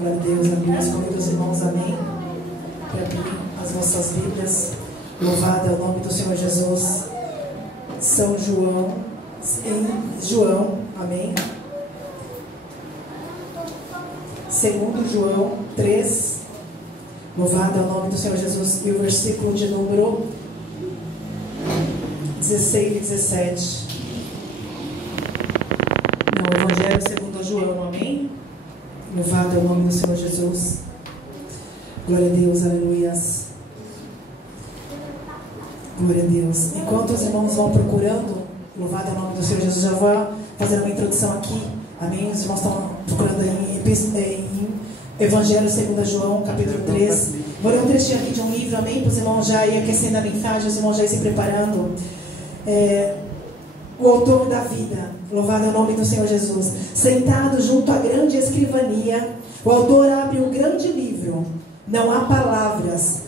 Glória a Deus, amém. Convido os irmãos, amém, para abrir as vossas Bíblias. Louvado é o nome do Senhor Jesus. São João, em João, amém. Segundo João 3. Louvado é o nome do Senhor Jesus. E o versículo de número 16 e 17. Não, o Evangelho segundo João, amém. Louvado é o nome do Senhor Jesus. Glória a Deus, aleluias. Glória a Deus. Enquanto os irmãos vão procurando, louvado é o nome do Senhor Jesus, já vou fazer uma introdução aqui, amém. Os irmãos estão procurando em Evangelho segundo João, capítulo 3. Vou ler um trechinho aqui de um livro, amém, para os irmãos já ir aquecendo a mensagem, os irmãos já ir se preparando. O autor da vida, louvado é o nome do Senhor Jesus, sentado junto à grande escrivania, o autor abre o grande livro. Não há palavras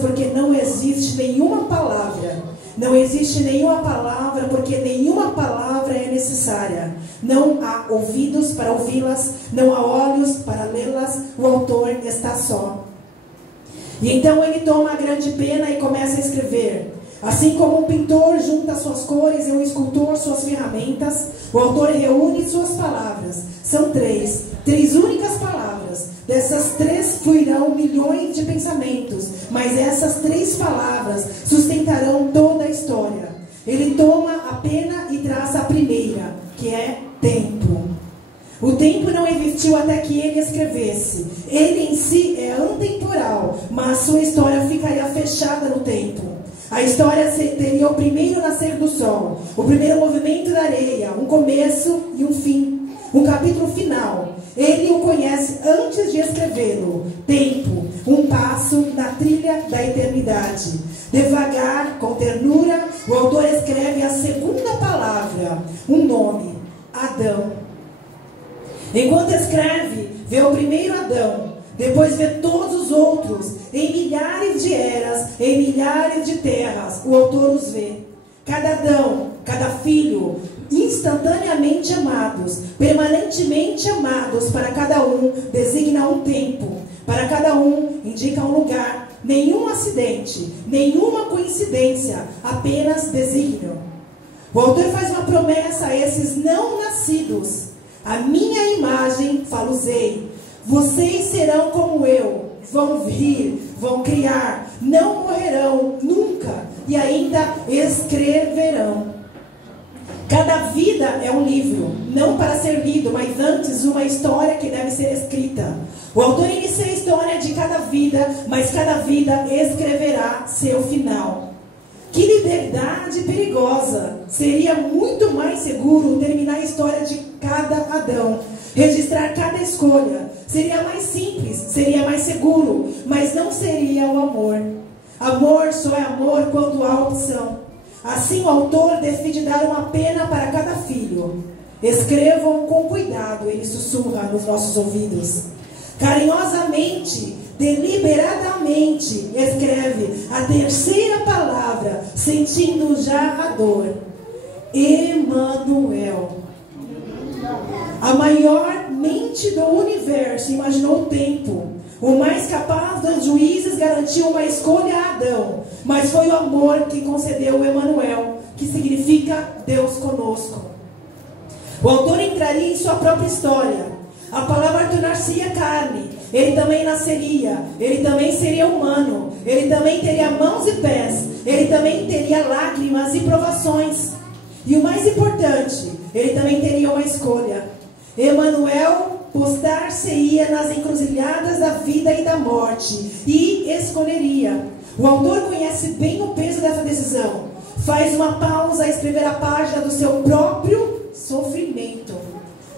porque não existe nenhuma palavra. Não existe nenhuma palavra porque nenhuma palavra é necessária. Não há ouvidos para ouvi-las, não há olhos para lê-las, o autor está só. E então ele toma a grande pena e começa a escrever. Assim como um pintor junta suas cores e um escultor suas ferramentas, o autor reúne suas palavras. São três únicas palavras. Dessas três fluirão milhões de pensamentos, mas essas três palavras sustentarão toda a história. Ele toma a pena e traça a primeira, que é tempo. O tempo não existiu até que ele escrevesse. Ele em si é antemporal, mas sua história ficaria fechada no tempo. A história teria o primeiro nascer do sol, o primeiro movimento da areia, um começo e um fim, um capítulo final. Ele o conhece antes de escrevê-lo. Tempo, um passo na trilha da eternidade. Devagar, com ternura, o autor escreve a segunda palavra, um nome, Adão. Enquanto escreve, vê o primeiro Adão. Depois vê todos os outros, em milhares de eras, em milhares de terras, o autor os vê. Cada Adão, cada filho, instantaneamente amados, permanentemente amados, para cada um designa um tempo, para cada um indica um lugar, nenhum acidente, nenhuma coincidência, apenas desígnio. O autor faz uma promessa a esses não nascidos: a minha imagem faluzei. Vocês serão como eu, vão rir, vão criar, não morrerão nunca e ainda escreverão. Cada vida é um livro, não para ser lido, mas antes uma história que deve ser escrita. O autor inicia a história de cada vida, mas cada vida escreverá seu final. Que liberdade perigosa! Seria muito mais seguro terminar a história de cada Adão, registrar cada escolha. Seria mais simples, seria mais seguro, mas não seria o amor. Amor só é amor quando há opção. Assim o autor decide dar uma pena para cada filho. Escrevam com cuidado, ele sussurra nos nossos ouvidos. Carinhosamente, deliberadamente, escreve a terceira palavra, sentindo já a dor. Emanuel. A maior mente do universo imaginou o tempo. O mais capaz dos juízes garantiu uma escolha a Adão, mas foi o amor que concedeu o Emanuel, que significa Deus conosco. O autor entraria em sua própria história. A palavra tornar-se-ia carne. Ele também nasceria. Ele também seria humano. Ele também teria mãos e pés. Ele também teria lágrimas e provações. E o mais importante, ele também teria uma escolha. Emanuel postar-se-ia nas encruzilhadas da vida e da morte e escolheria. O autor conhece bem o peso dessa decisão. Faz uma pausa a escrever a página do seu próprio sofrimento.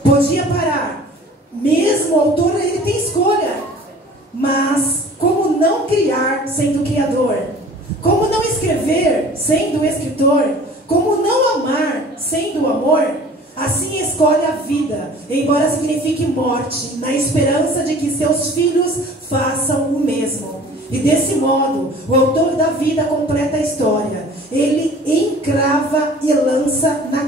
Podia parar. Mesmo o autor, ele tem escolha. Mas como não criar sendo criador? Como não escrever sendo escritor? Como não amar sendo o amor? Assim escolhe a vida, embora signifique morte, na esperança de que seus filhos façam o mesmo. E desse modo, o autor da vida completa a história. Ele encrava e lança na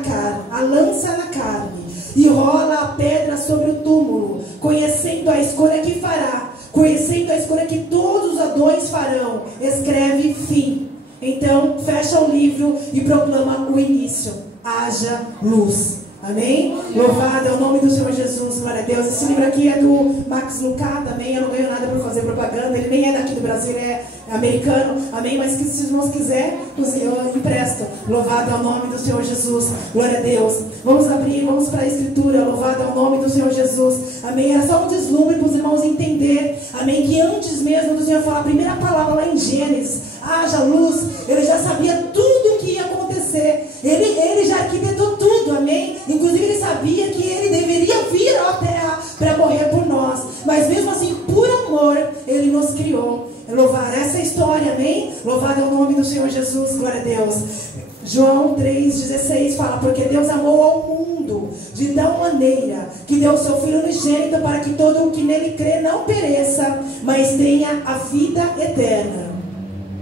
carne, e rola a pedra sobre o túmulo, conhecendo a Então, fecha o livro e proclama o início. Haja luz. Amém? Louvado é o nome do Senhor Jesus, glória a Deus. Esse livro aqui é do Max Lucado, amém? Eu não ganho nada por fazer propaganda, ele nem é daqui do Brasil, ele é americano, amém? Mas que se os irmãos quiserem, eu empresto. Louvado é o nome do Senhor Jesus, glória a Deus. Vamos abrir, vamos para a Escritura. Louvado é o nome do Senhor Jesus, amém? Era só um deslumbre para os irmãos entenderem, amém? Que antes mesmo do Senhor falar a primeira palavra lá em Gênesis, haja luz, ele já sabia tudo o que ia acontecer. Ele já arquitetou tudo, amém? Inclusive ele sabia que ele deveria vir à terra para morrer por nós. Mas mesmo assim, por amor, ele nos criou. Louvar essa história, amém? Louvado é o nome do Senhor Jesus, glória a Deus. João 3,16 fala: porque Deus amou ao mundo de tal maneira que deu o seu Filho unigênito para que todo o que nele crê não pereça, mas tenha a vida eterna.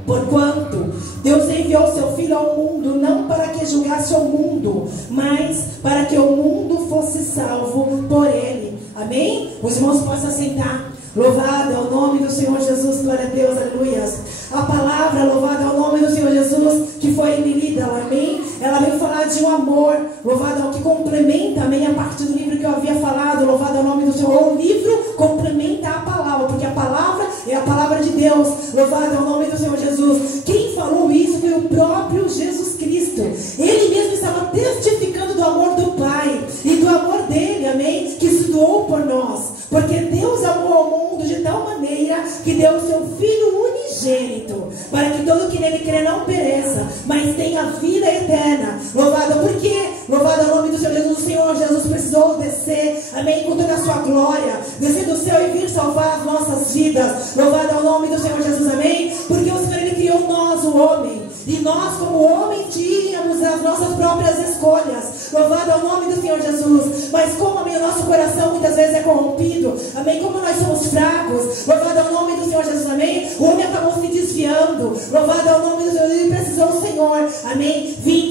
Porquanto Deus enviou seu Filho ao mundo, não para que julgasse o mundo, mas para que o mundo fosse salvo por ele. Amém? Os irmãos possam sentar. Louvado é o nome do Senhor Jesus, glória a Deus, aleluias. A palavra, louvado é o nome do Senhor Jesus, que foi lida, amém? Ela veio falar de um amor, louvado é o que complementa, amém? A parte do livro que eu havia falado, louvado é o nome do Senhor. O livro complementa a palavra, porque a palavra é a palavra de Deus, louvado é o nome do Senhor Jesus. Quem falou isso foi o próprio Jesus Cristo. Ele mesmo estava testificando do amor do Pai e do amor dele, amém? Que se doou por nós. Porque Deus amou ao mundo de tal maneira que deu o seu Filho unigênito, para que todo que nele crê não pereça, mas tenha vida eterna. Louvado por quê? Louvado é o nome do Senhor Jesus. O Senhor Jesus precisou descer, amém, com toda a sua glória, descer do céu e vir salvar as nossas vidas. Louvado é o nome do Senhor Jesus, amém? Porque o Senhor, ele criou nós, o homem, e nós como homens tínhamos as nossas próprias escolhas. Louvado é o nome do Senhor Jesus. Mas como, amém, o nosso coração muitas vezes é corrompido, amém, como nós somos fracos, louvado é o nome do Senhor Jesus, amém? O homem acabou se desviando, louvado é o nome do Senhor Jesus. E precisou o Senhor, amém, vir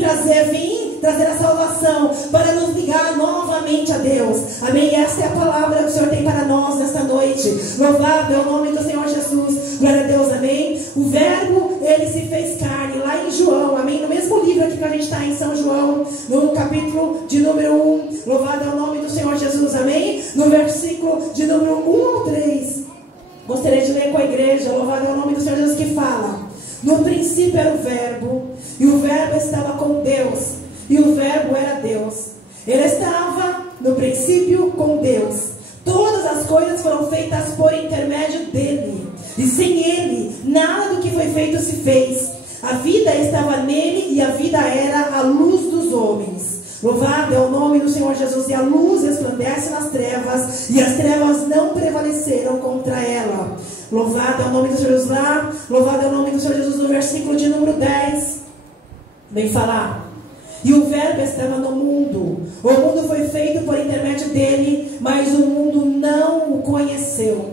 trazer a salvação para nos ligar novamente a Deus, amém? E esta é a palavra que o Senhor tem para nós nesta noite. Louvado é o nome do Senhor Jesus, glória a Deus, amém? O verbo, ele se fez carne, lá em João, amém? No mesmo livro aqui que a gente está em São João, no capítulo de número 1, louvado é o nome do Senhor Jesus, amém? No versículo de número 1 ao 3, gostaria de ler com a igreja, louvado é o nome do Senhor Jesus, que fala: no princípio era o verbo, e o verbo estava com Deus, e o verbo era Deus. Ele estava no princípio com Deus. Todas as coisas foram feitas por intermédio dele, e sem ele nada do que foi feito se fez. A vida estava nele, e a vida era a luz dos homens. Louvado é o nome do Senhor Jesus. E a luz resplandece nas trevas, e as trevas não prevaleceram contra ela. Louvado é o nome do Senhor Jesus lá. Louvado é o nome do Senhor Jesus no versículo de número 10. Vem falar: e o verbo estava no mundo. O mundo foi feito por intermédio dele, mas o mundo não o conheceu.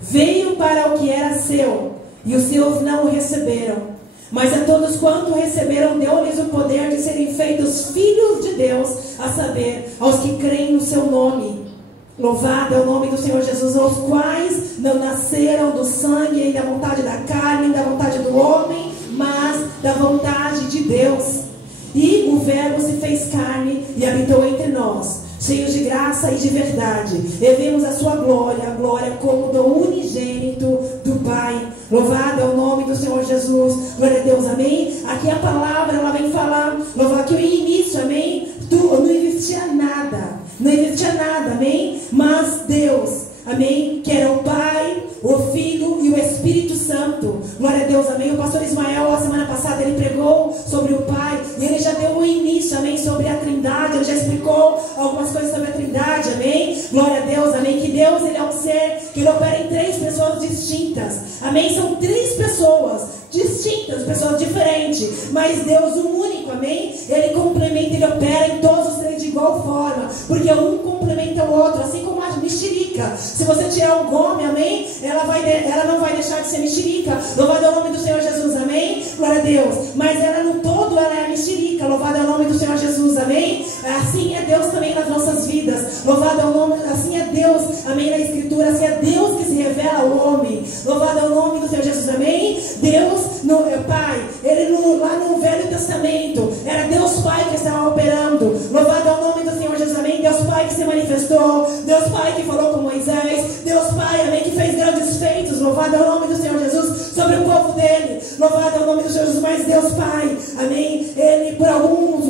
Veio para o que era seu, e os seus não o receberam. Mas a todos quanto receberam, deu-lhes o poder de serem feitos filhos de Deus, a saber, aos que creem no seu nome. Louvado é o nome do Senhor Jesus, aos quais não nasceram do sangue, nem da vontade da carne, nem da vontade do homem, mas da vontade de Deus. E o verbo se fez carne e habitou entre nós, cheios de graça e de verdade, e vimos a sua glória, a glória como do unigênito do Pai. Louvado é o nome do Senhor Jesus, glória a Deus, amém? Aqui a palavra, ela vem falar, louvar que o início, amém? Não existia nada, amém? Mas Deus, amém? Que era o Pai, o Filho e o Espírito Santo. Glória a Deus, amém? O pastor Ismael, a semana passada, ele pregou sobre o Pai, e ele já deu o início, amém? Sobre a Trindade, ele já explicou algumas coisas sobre a Trindade, amém? Glória a Deus, amém? Que Deus, ele é um ser que ele opera em 3 pessoas distintas, amém? São 3 pessoas distintas, pessoas diferentes, mas Deus, o único, amém? Ele complementa, ele opera em todos os 3 de igual forma, porque um complementa o outro, assim como a mexerica. Se você tirar um gome, amém? Ela não vai deixar de ser mexerica. Louvado é o nome do Senhor Jesus, amém? Glória a Deus. Mas ela no todo, ela é a mexerica. Louvado é o nome do Senhor Jesus, amém? Assim é Deus também nas nossas vidas. Louvado é o nome, assim é Deus, amém? Na Escritura, assim é Deus que se revela ao homem. Louvado é o nome do Senhor Jesus, amém? Deus, Pai, Ele manifestou, Deus Pai que falou com Moisés, Deus Pai, amém, que fez grandes feitos, louvado é o nome do Senhor Jesus, sobre o povo dele, louvado é o nome do Senhor Jesus, mas Deus Pai, amém, ele por alguns,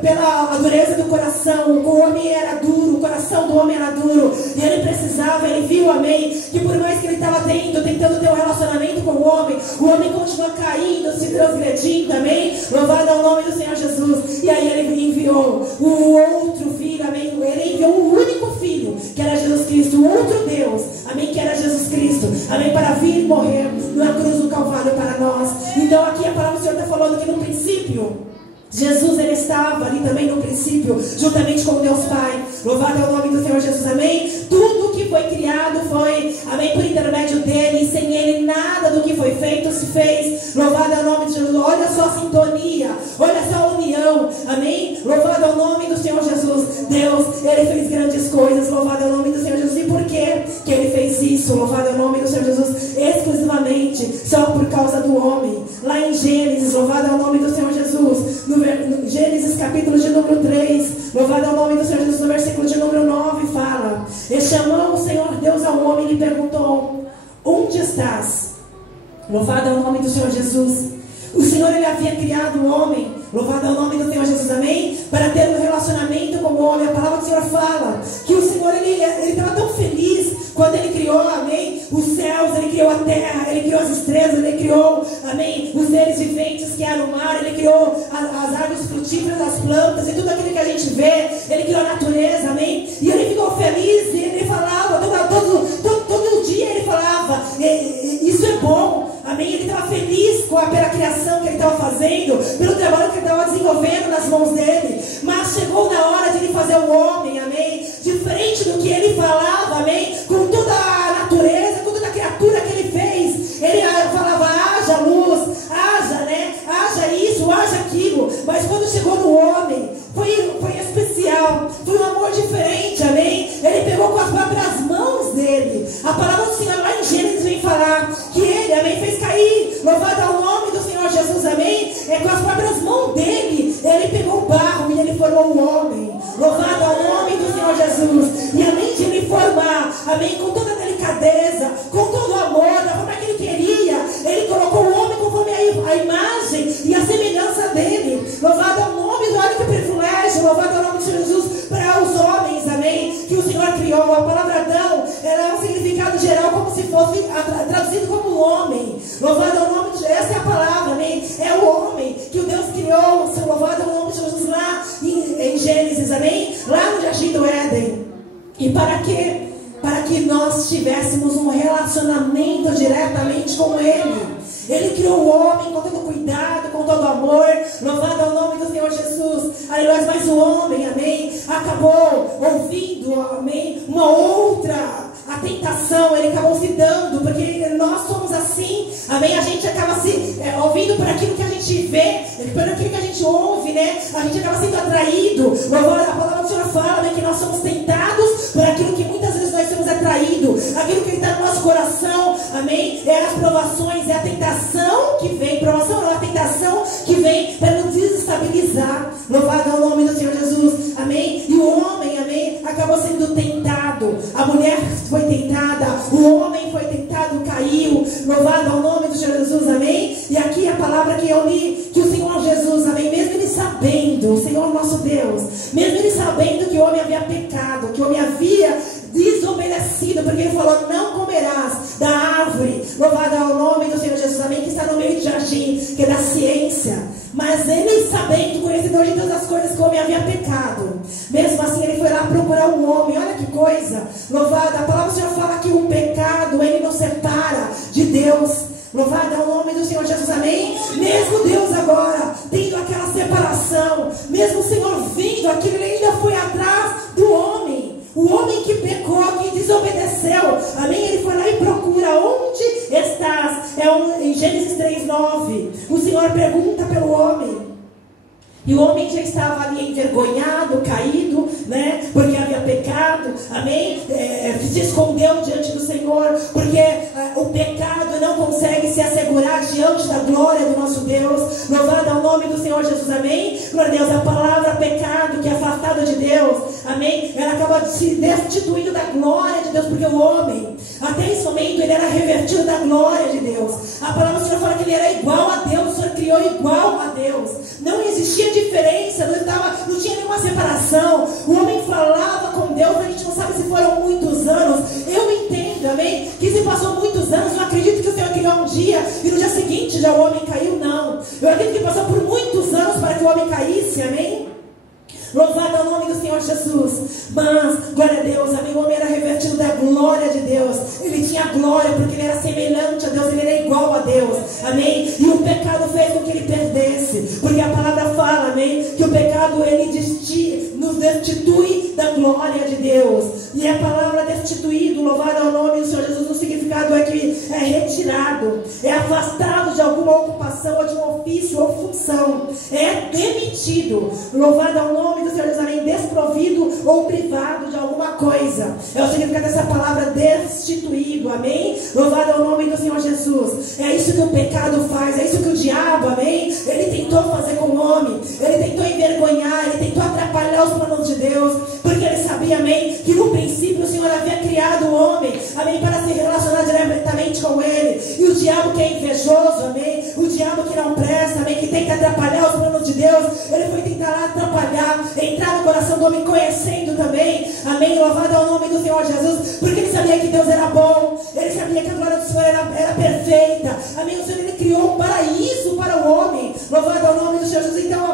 pela dureza do coração, o homem era duro, o coração do homem era duro, e ele precisava, ele viu, amém, que por mais que ele estava tentando ter um relacionamento com o homem continua caindo, se transgredindo, amém, louvado é o nome do Senhor Jesus, e aí ele enviou o outro filho, amém, ele enviou o único filho, que era Jesus Cristo, o outro Deus, amém, que era Jesus Cristo, amém, para vir morrer na cruz do Calvário para nós. Então aqui a palavra do Senhor está falando que no princípio Jesus, ele estava ali também no princípio, juntamente com Deus Pai, louvado é o nome do Senhor Jesus, amém, tudo que foi criado foi, amém, por intermédio dele, e sem ele nada do que foi feito se fez, louvado é o nome de Jesus, olha só a sintonia, olha só a união, amém, louvado é o nome do Senhor Jesus, Deus, ele fez grandes coisas, louvado é o nome do Senhor Jesus, e por quê que ele fez isso, louvado é o nome do Senhor Jesus, exclusivamente, só por causa do homem, lá em Gênesis, louvado é o nome do Senhor Jesus, no Gênesis capítulo de número 3, louvado é o nome do Senhor Jesus, no versículo de número 9, fala, e chamou o Senhor Deus ao homem e lhe perguntou, onde estás? Louvado é o nome do Senhor Jesus. O Senhor, ele havia criado o homem, louvado é o nome do Senhor Jesus, amém, para ter um relacionamento com o homem. A palavra do Senhor fala que o Senhor, ele estava tão feliz quando ele criou, amém, os céus, ele criou a terra, ele criou as estrelas, ele criou, amém, os seres viventes que era o mar, ele criou as árvores frutíferas, as plantas e tudo aquilo que a gente vê, ele criou a natureza, amém, e ele ficou feliz, e ele falava, todo dia ele falava, isso é bom, amém, ele estava feliz pela criação que ele estava fazendo, pelo trabalho que ele estava desenvolvendo nas mãos dele, mas chegou na hora de ele fazer o homem, amém, diferente do que ele falava, amém, com toda a natureza, com toda a criatura que ele fez, ele falava, haja luz, haja, né, haja isso, haja aquilo, mas quando chegou no homem, foi especial, foi um amor diferente, amém, ele pegou com as próprias mãos dele, a palavra do Senhor lá em Gênesis vem falar, que ele, amém, fez cair, louvado ao nome do Senhor Jesus, amém, com as próprias mãos dele, ele pegou o barro e ele formou o homem, louvado ao nome do Senhor Jesus, e além de ele formar, amém, com toda a delicadeza, com todo o amor, da forma que ele queria, ele colocou o homem conforme a imagem e a semelhança dele, louvado ao nome do, olha que privilégio, louvado ao nome do Senhor Jesus, para os homens, amém, que o Senhor criou. A palavra Adão, ela é um significado geral, como se fosse traduzido como homem, louvado ao nome de Jesus, essa é a palavra, amém, é o homem que o Deus criou, louvado ao nome de Jesus, lá em Gênesis, amém, lá no Jardim do Éden, e para quê? Para que nós tivéssemos um relacionamento diretamente com Ele. Ele criou o homem com todo cuidado, com todo amor, louvado ao nome do Senhor Jesus, aleluia, mas o homem, amém, acabou ouvindo, amém, uma outra, a tentação, ele acabou se dando, porque nós somos assim, amém, a gente acaba se ouvindo por aquilo que a gente vê, por aquilo que a gente ouve, né, a gente acaba sendo atraído, a palavra do Senhor fala, né, que nós somos tentados por aquilo que muitas vezes nós somos atraídos, aquilo que está no nosso coração, amém, é as provações, é a tentação que vem, provação não, a tentação que vem para nos desestabilizar, louvado ao nome do Senhor Jesus, amém, e o homem, amém, acabou sendo tentado, a mulher foi tentada, o homem foi tentado, caiu, louvado ao nome do Senhor Jesus, amém, e aqui a palavra que eu li, que o Senhor Jesus, amém, mesmo ele sabendo, o Senhor nosso Deus, mesmo ele sabendo que o homem havia pecado, que o homem havia desobedecido, porque ele falou, não comerás da árvore, louvado ao nome do Senhor Jesus, amém, que está no meio do jardim, que é da ciência, mas ele sabendo, conhecedor de todas as coisas, que o homem havia pecado, mesmo assim ele foi lá procurar um homem, olha que coisa, louvado, a palavra do Senhor fala que o pecado, ele nos separa de Deus, louvado ao nome do Senhor Jesus, amém, mesmo Deus agora, tendo aquela separação, mesmo o Senhor vindo aquilo, ele ainda foi atrás do homem, o homem que pecou, que desobedeceu, amém, ele foi lá e procura, onde estás, em Gênesis 3:9, o Senhor pergunta pelo homem, e o homem já estava ali envergonhado, caído, né, porque havia pecado, amém, se escondeu diante do Senhor, porque o pecado não consegue se assegurar diante da glória do nosso Deus, louvado ao nome do Senhor Jesus, amém, glória a Deus, a palavra pecado, que é afastado de Deus, amém, ela acaba se destituindo da glória de Deus, porque o homem, até esse momento, ele era revertido da glória de Deus. A palavra do Senhor fala que ele era igual a Deus, o Senhor criou igual a Deus, não existia diferença, não tinha nenhuma separação. O homem falava com Deus, a gente não sabe se foram muitos anos. Eu entendo, amém, que se passou muitos anos, não acredito que o Senhor criou um dia e no dia seguinte já o homem caiu, não. Eu acredito que passou por muitos anos para que o homem caísse, amém. Louvado é o nome do Senhor Jesus. Mas, glória a Deus, amém, o homem era revertido da glória de Deus. Ele tinha glória porque ele era semelhante a Deus, ele era igual a Deus, amém. E o pecado fez com que ele perdesse, porque a palavra fala, amém, que o pecado ele nos destitui da glória de Deus. E a palavra destituído, louvado é o nome do Senhor Jesus, o significado é que é retirado, é afastado de alguma ocupação ou de um ofício ou função, é demitido. Louvado é o nome do Senhor Jesus, amém, desprovido ou privado de alguma coisa. É o significado dessa palavra destituído, amém. Louvado é o nome do Senhor Jesus. É isso que o pecado faz, é isso que o diabo, amém, ele tentou fazer com o homem. Ele tentou envergonhar, ele tentou atrapalhar os planos de Deus, porque ele sabia, amém, que no princípio o Senhor havia criado o homem, amém, para se relacionar diretamente com ele. E o diabo que é invejoso, amém, o diabo que não presta, amém, que tenta atrapalhar os planos de Deus, ele foi tentar lá atrapalhar, entrar no coração do homem, conhecendo também, amém, louvado é o nome do Senhor Jesus, porque ele sabia que Deus era bom, ele sabia que a glória do Senhor era perfeita, amém. O Senhor ele criou um paraíso para o homem, louvado é o nome do Senhor Jesus. Então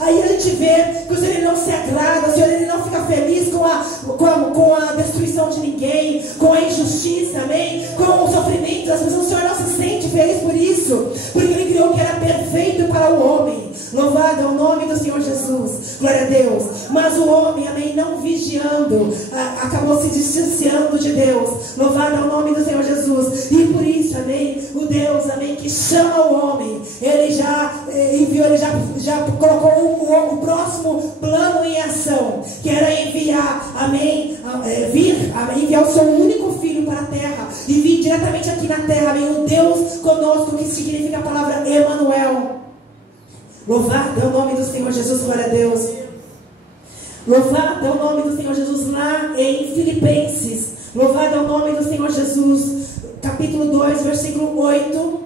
aí a gente vê que o Senhor ele não se agrada, o Senhor ele não fica feliz com a destruição de ninguém, com a injustiça, amém, com o sofrimento das pessoas. O Senhor não se sente feliz por isso, porque ele criou o que era perfeito para o homem. Louvado é o nome do Senhor Jesus, glória a Deus. Mas o homem, amém, não vigiando, acabou se distanciando de Deus. Louvado é o nome do Senhor Jesus. E por isso, amém, o Deus, amém, que chama o homem, ele já enviou, ele já colocou o próximo plano em ação, que era enviar, amém, enviar o seu único filho para a terra e vir diretamente aqui na terra, amém, o Deus conosco, que significa a palavra Emanuel. Louvado é o nome do Senhor Jesus, glória a Deus. Louvado é o nome do Senhor Jesus lá em Filipenses. Louvado é o nome do Senhor Jesus, capítulo 2, versículo 8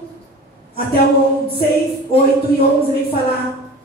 até o 6, 8 e 11, vem falar: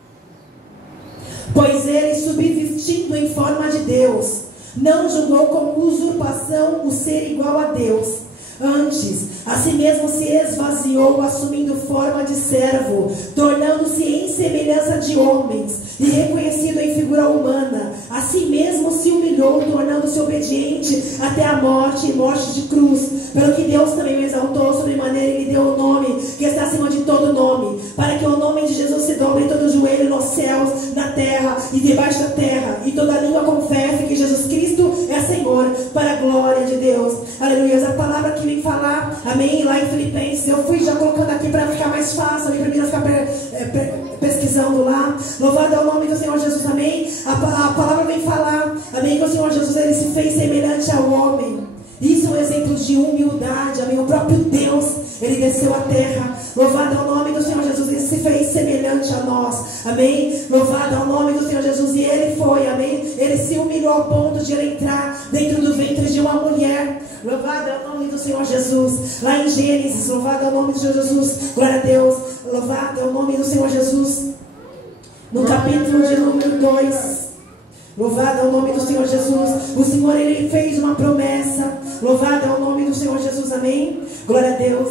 pois ele, subsistindo em forma de Deus, não julgou como usurpação o ser igual a Deus. Antes, a si mesmo se esvaziou, assumindo forma de servo, tornando-se em semelhança de homens, e reconhecido em figura humana. A si mesmo se humilhou, tornando-se obediente até a morte, e morte de cruz. Pelo que Deus também o exaltou sobremaneira e lhe deu o nome que está acima de todo nome, para que o nome de Jesus se dobre em todo o joelho, nos céus, na terra e debaixo da terra, e toda língua confesse que Jesus Cristo é Senhor, para a glória de Deus. Aleluia. A palavra que vem falar, amém, lá em Filipenses, eu fui já colocando aqui para ficar mais fácil, para mim não ficar pesquisando lá. Louvado é o nome do Senhor Jesus, amém. A palavra vem falar, amém, que o Senhor Jesus ele se fez semelhante ao homem. Isso é um exemplo de humildade, amém. O próprio Deus, ele desceu à terra. Louvado é o nome do Senhor Jesus, ele se fez semelhante a nós, amém. Louvado é o nome do Senhor Jesus, e ele foi, amém, ele se humilhou ao ponto de ele entrar dentro do ventre de uma mulher. Louvado é o nome do Senhor Jesus. Lá em Gênesis, louvado é o nome do Senhor Jesus, glória a Deus. Louvado é o nome do Senhor Jesus, no capítulo de número 2. Louvado é o nome do Senhor Jesus. O Senhor ele fez uma promessa. Louvado é o nome do Senhor Jesus, amém. Glória a Deus.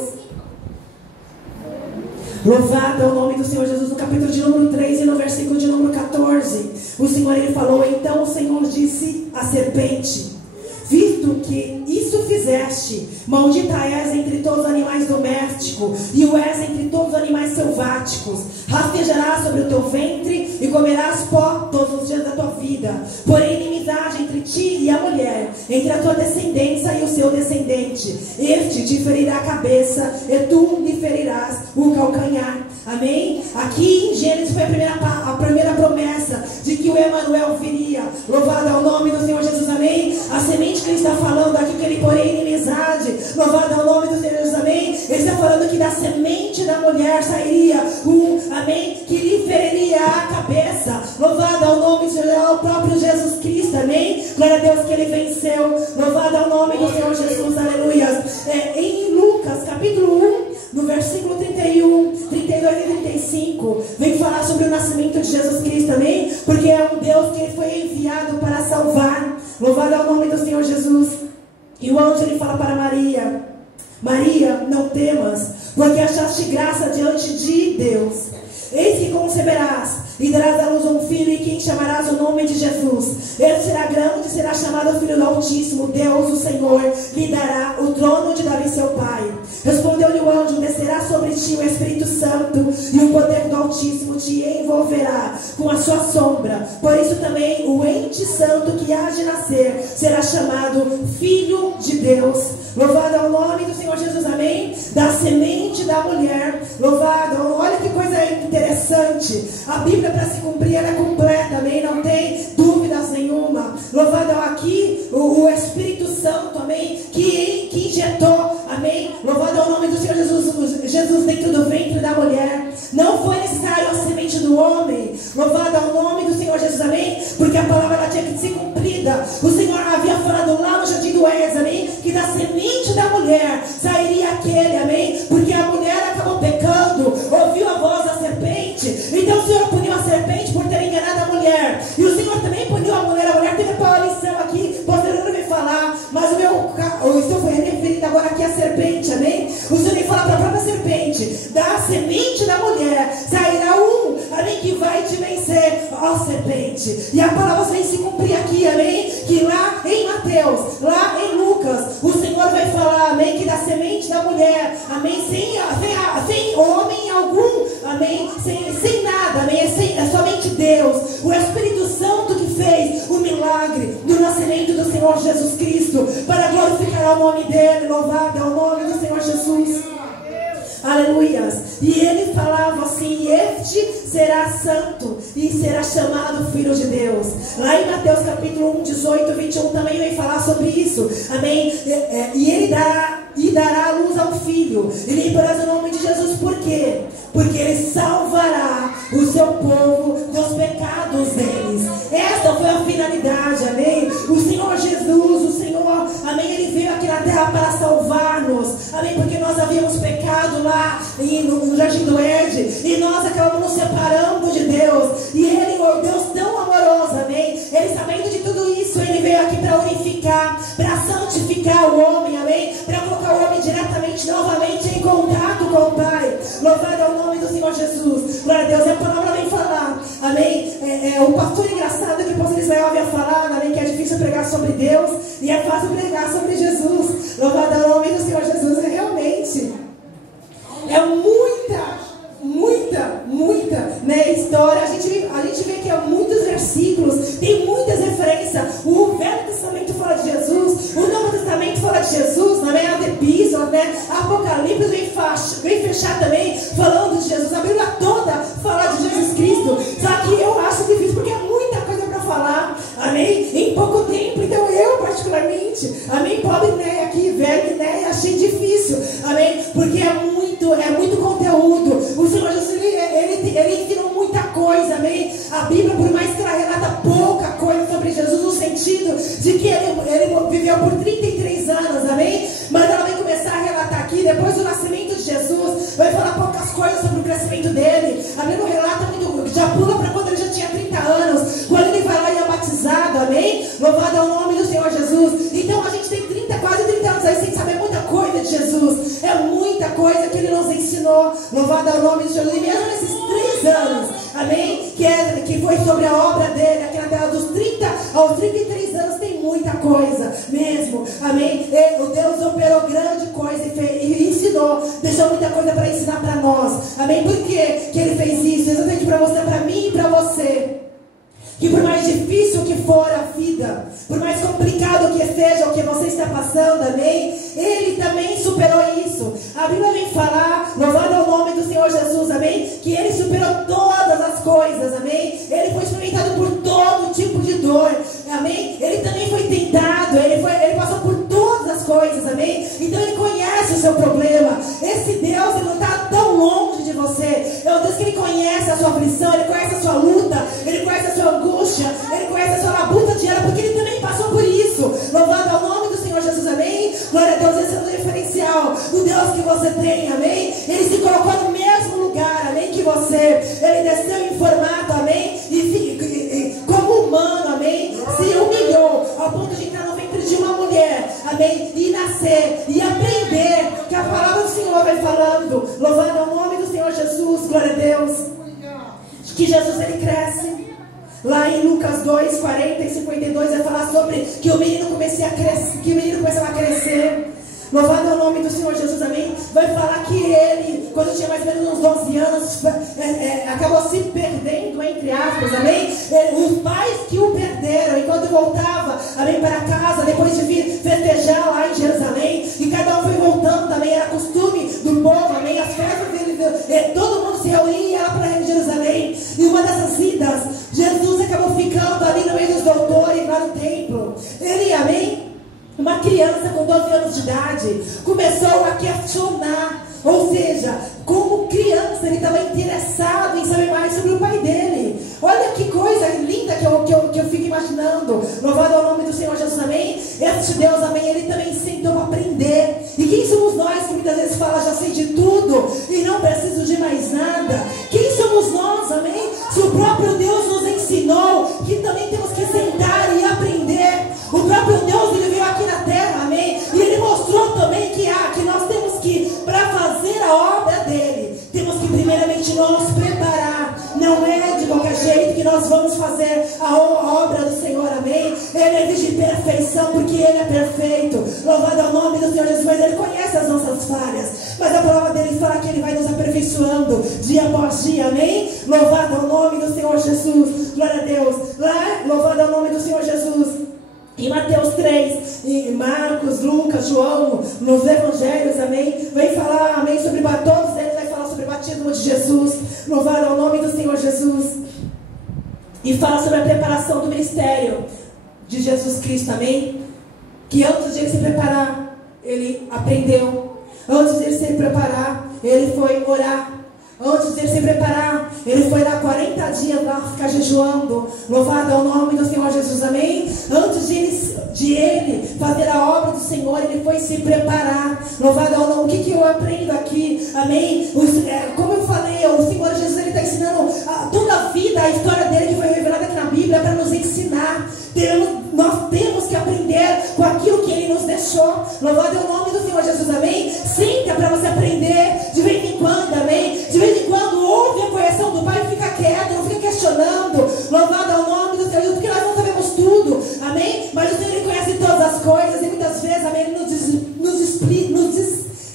Louvado é o nome do Senhor Jesus. No capítulo de número 3 e no versículo de número 14, o Senhor ele falou: então o Senhor disse à serpente: visto que isso fizeste, maldita és entre todos os animais domésticos, e o és entre todos os animais selváticos. Rastejarás sobre o teu ventre e comerás pó todos os dias da tua vida. Porém, inimizade entre ti e a mulher, entre a tua descendência e o seu descendente. Este te ferirá a cabeça, e tu lhe ferirás o calcanhar. Amém? Aqui em Gênesis foi a primeira promessa de que o Emanuel viria. Louvado é o nome do Senhor Jesus, amém? A semente que ele está falando aqui, que ele porém inimizade. Louvado é o nome do Senhor Jesus, amém? Ele está falando que da semente da mulher sairia amém, que lhe feriria a cabeça. Louvado é o nome do Senhor, é o próprio Jesus Cristo, amém? ele venceu. Louvado é o nome do Senhor Jesus, aleluia. Em Lucas, capítulo 1, no versículo 31, 32 e 35, vem falar sobre o nascimento de Jesus Cristo também, porque é um Deus que foi enviado para salvar. Louvado é o nome do Senhor Jesus. E o anjo ele fala para Maria: Maria, não temas, porque achaste graça diante de Deus. Eis que conceberás e darás à luz um filho, e quem chamarás o nome de Jesus. Ele será grande e será chamado Filho do Altíssimo. Deus, o Senhor, lhe dará o trono de Davi seu pai. Respondeu-lhe o anjo: descerá sobre ti o Espírito Santo, e o poder do Altíssimo te envolverá com a sua sombra. Por isso também o ente santo que há de nascer será chamado Filho de Deus. Louvado é o nome do Senhor Jesus, amém? Da semente da mulher. Louvado, olha que coisa interessante. A Bíblia, para se cumprir, ela é completa, amém? Não tem dúvidas nenhuma. Louvado é aqui o Espírito Santo, amém? Que injetou, amém? Louvado é o nome do Senhor Jesus dentro do ventre da mulher. Não foi necessário a semente do homem. Louvado é o nome do Senhor Jesus, amém? Porque a palavra ela tinha que ser cumprida. O Senhor havia falado lá no jardim do Éden, amém? Que da semente da mulher sairia aquele, amém? Porque a mulher acabou pecando, ouviu a voz da serpente. Então o Senhor puniu a serpente por ter enganado a mulher. E o Senhor também puniu a mulher. A mulher teve a lição aqui, posterior me falar, mas eu estou me referindo agora aqui à serpente, amém? O Senhor me fala para a própria serpente: da semente da mulher sairá um, amém, que vai te vencer, ó serpente. E a palavra vem se cumprir aqui, amém? Que lá em Mateus, lá em Lucas, o Senhor vai falar, amém, que da semente da mulher, amém, sem homem algum, amém, sem nada, amém, é somente Deus, o Espírito Santo que fez o milagre do nascimento do Senhor Jesus Cristo, para glorificar o nome dele. Louvado é o nome do Senhor Jesus. Aleluias. E ele falava assim: este será santo e será chamado Filho de Deus. Lá em Mateus capítulo 1, 18, 21 também vem falar sobre isso, amém? E ele dará à luz a um filho, e lhe porás o nome de Jesus. Por quê? Porque ele salvará o seu povo dos pecados deles. Esta foi a finalidade, amém? O Senhor Jesus, o Senhor, amém, ele veio aqui na terra para salvar-nos, amém? Porque nós havíamos pecado lá no jardim do Éden, e nós acabamos nos separando de Deus. E ele, o Deus tão amoroso, amém, ele sabendo de tudo isso, ele veio aqui para unificar, para santificar o homem, amém? Para colocar o homem diretamente, novamente em contato com o Pai. Louvado é o nome do Senhor Jesus. Glória a Deus. E a palavra vem falar, amém? O pastor engraçado que o pastor Israel havia falado, amém, que é difícil pregar sobre Deus e é fácil pregar sobre Jesus. Louvado é o nome do Senhor Jesus. Realmente é muita, né, história. A gente vê que há muitos versículos, tem muitas referências. O Velho Testamento fala de Jesus, o Novo Testamento fala de Jesus, né, as epístolas, né, Apocalipse vem fechar também falando de Jesus. A Bíblia toda fala de Jesus Cristo. Só que eu acho difícil porque é muita coisa para falar, amém, em pouco tempo. Então eu particularmente, amém, pobre Né aqui, velho Né, achei difícil, amém, porque é muito conteúdo. O Senhor Jesus, ele ensinou muita coisa, amém? A Bíblia, por mais que ela relata pouca coisa sobre Jesus, no sentido de que ele viveu por 33 anos, amém? Mas ela vai começar a relatar aqui, depois do nascimento de Jesus, vai falar poucas coisas sobre o crescimento dele. A Bíblia relata muito, já pula para quando ele já tinha 30 anos, quando ele vai lá e é batizado, amém? Louvado é o nome do Senhor Jesus. Então a gente tem quase 30 anos aí sem saber muita coisa de Jesus. É muita coisa que ele nos ensinou. Louvado é o nome de Jesus. E mesmo nesses 3 anos, amém, que foi sobre a obra dele aqui na terra, dos 30 aos 33 anos, tem muita coisa mesmo, amém? O Deus operou grande coisa e ensinou, deixou muita coisa para ensinar para nós, amém? Por que ele fez isso? Exatamente para mostrar para mim e para você que por mais difícil que for a vida, por mais complicado que seja o que você está passando, amém, ele também superou isso. A Bíblia vem falar, louvado é o nome do Senhor Jesus, amém, que ele superou todas as coisas, amém. Ele foi experimentado por todo tipo de dor, amém. Ele também foi tentado, ele passou por todas as coisas, amém. Então ele conhece o seu problema. Esse Deus, ele não está tão longe de você. É o Deus que ele conhece a sua aflição, ele conhece a sua luta, ele conhece a sua angústia, ele conhece a sua labuta diária, porque ele também passou por isso. Glória a Deus, esse é o diferencial do Deus que você tem, amém? Ele se colocou no mesmo lugar, amém, que você. Ele desceu em formato, amém? E como humano, amém? Se humilhou ao ponto de entrar no ventre de uma mulher, amém? E nascer, e aprender que a palavra do Senhor vai falando. Louvado ao nome do Senhor Jesus, glória a Deus. Que Jesus, ele cresce. Lá em Lucas 2, 40 e 52 vai falar sobre que o menino começava a crescer. Louvado ao nome do Senhor Jesus, amém? Vai falar que ele, quando tinha mais ou menos uns 12 anos, acabou se perdendo, entre aspas, amém? Os pais que o perderam, enquanto voltava, amém, para casa, depois de vir festejar lá em Jerusalém, e cada um foi voltando também, era costume do povo, amém? As festas dele, todo mundo se reunia lá para Jerusalém, e uma dessas idas, Jesus acabou ficando ali no meio dos doutores, lá no templo. Ele, amém? Uma criança com 12 anos de idade começou a questionar, ou seja, como criança ele estava interessado em saber mais sobre o pai dele. Olha que coisa linda que eu fico imaginando. Louvado ao nome do Senhor Jesus, amém? Este Deus, amém, ele também sentou para aprender. E quem somos nós que muitas vezes fala já sei de tudo e não preciso de mais nada? Quem somos nós, amém? Se o próprio Deus nos ensinou que também temos que sentar e aprender. O próprio Deus, ele veio aqui na terra, amém? E ele mostrou também que nós temos que, para fazer a obra dele, temos que primeiramente nos preparar. Não é de qualquer jeito que nós vamos fazer a obra do Senhor, amém? Ele exige perfeição, porque ele é perfeito. Louvado ao nome do Senhor Jesus, mas ele conhece as nossas falhas. Mas a palavra dele fala que ele vai nos aperfeiçoando dia após dia, amém? Louvado ao nome do Senhor Jesus, glória a Deus. Lá, louvado ao nome do Senhor Jesus. Em Mateus 3, em Marcos, Lucas, João, nos evangelhos, amém? Vem falar, amém, sobre todos eles, vai falar sobre o batismo de Jesus. Louvado ao nome do Senhor Jesus. E fala sobre a preparação do ministério de Jesus Cristo, amém? Que antes de ele se preparar, ele aprendeu. Antes de ele se preparar, ele foi orar. Antes de ele se preparar, ele foi lá 40 dias lá ficar jejuando. Louvado ao nome do Senhor Jesus, amém? Antes de ele fazer a obra do Senhor, ele foi se preparar. Louvado ao nome. O que eu aprendo aqui, amém? Como eu falei, o Senhor Jesus, ele está ensinando toda a vida, a história dele que foi revelada aqui na Bíblia para nos ensinar. Nós temos que aprender com aquilo que ele nos deixou. Louvado ao nome do Senhor Jesus, amém? Senta para você aprender de vez em quando, amém? De vez em quando ouve a correção do Pai, fica quieto, não fica questionando. Louvado ao nome do Senhor Jesus, porque nós não sabemos tudo, amém? Mas o Senhor, ele conhece todas as coisas e muitas vezes, amém, ele nos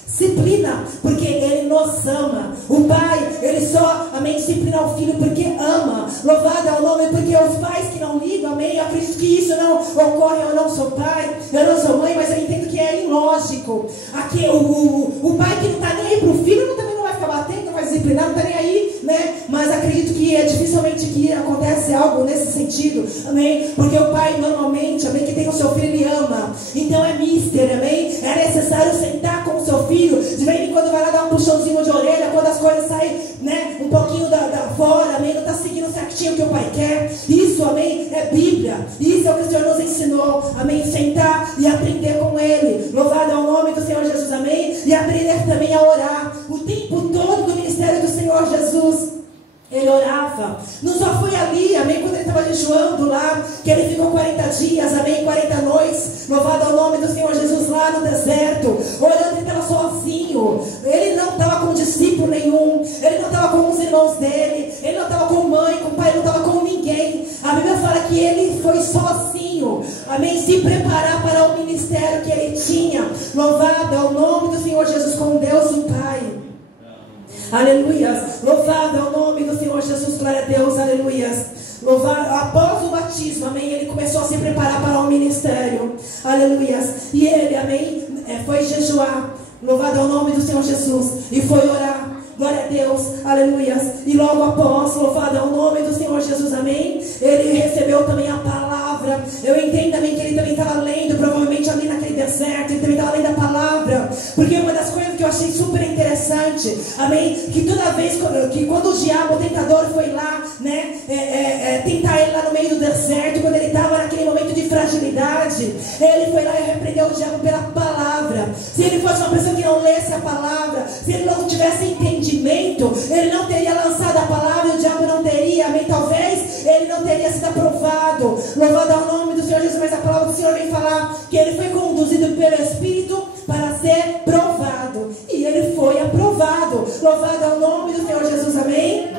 disciplina, porque ele nos ama. O Pai, ele só, amém, disciplina o Filho porque ama. Louvado ao nome, porque os pais que não ligam, amém, eu acredito que isso não ocorre. Eu não sou pai, eu não sou mãe, mas eu entendo que é ilógico. Aqui, o pai que não está nem aí para o filho, também não vai ficar batendo, não vai disciplinar, não está nem aí, né? Mas acredito que é dificilmente que acontece algo nesse sentido, amém? Porque o pai normalmente, amém, que tem o seu filho, ele ama. Então é mister, amém? É necessário sentar com o seu filho, de vez em quando vai lá dar um puxãozinho de orelha, quando as coisas saem, né, um pouquinho da fora, amém? Não está seguindo certinho o que o pai quer. Isso, amém, é Bíblia. Isso é o que o Senhor nos ensinou, amém? Sentar e aprender com ele. Louvado é o nome do Senhor Jesus, amém? E aprender também a orar o tempo todo do ministério do Senhor Jesus. Ele orava, não só foi ali, amém, quando ele estava jejuando lá, que ele ficou 40 dias, amém, 40 noites, louvado ao nome do Senhor Jesus, lá no deserto, orando. Ele estava sozinho, ele não estava com discípulo nenhum, ele não estava com os irmãos dele, ele não estava com mãe, com pai, ele não estava com ninguém. A Bíblia fala que ele foi sozinho, amém, se preparar para o ministério que ele tinha. Louvado é o nome do Senhor Jesus, com Deus o Pai. Aleluias, louvado é o nome do Senhor Jesus, glória a Deus, aleluias. Louvado, após o batismo, amém, ele começou a se preparar para o ministério, aleluias. E ele, amém, foi jejuar, louvado é o nome do Senhor Jesus, e foi orar. Glória a Deus, aleluias. E logo após, louvado é o nome do Senhor Jesus, amém, ele recebeu também a palavra. Eu entendo também que ele também estava lendo, provavelmente ali naquele deserto, ele também estava lendo a palavra. Porque uma das coisas que eu achei super interessante, amém, que toda vez que quando o diabo, o tentador, foi lá, né, tentar ele lá no meio do deserto, quando ele estava naquele momento de fragilidade, ele ele foi lá e repreendeu o diabo pela palavra. Se ele fosse uma pessoa que não lesse a palavra, se ele não tivesse entendimento, ele não teria lançado a palavra e o diabo não teria, amém? Talvez ele não teria sido aprovado. Louvado ao nome do Senhor Jesus. Mas a palavra do Senhor vem falar que ele foi conduzido pelo Espírito para ser provado, e ele foi aprovado. Louvado ao nome do Senhor Jesus, amém?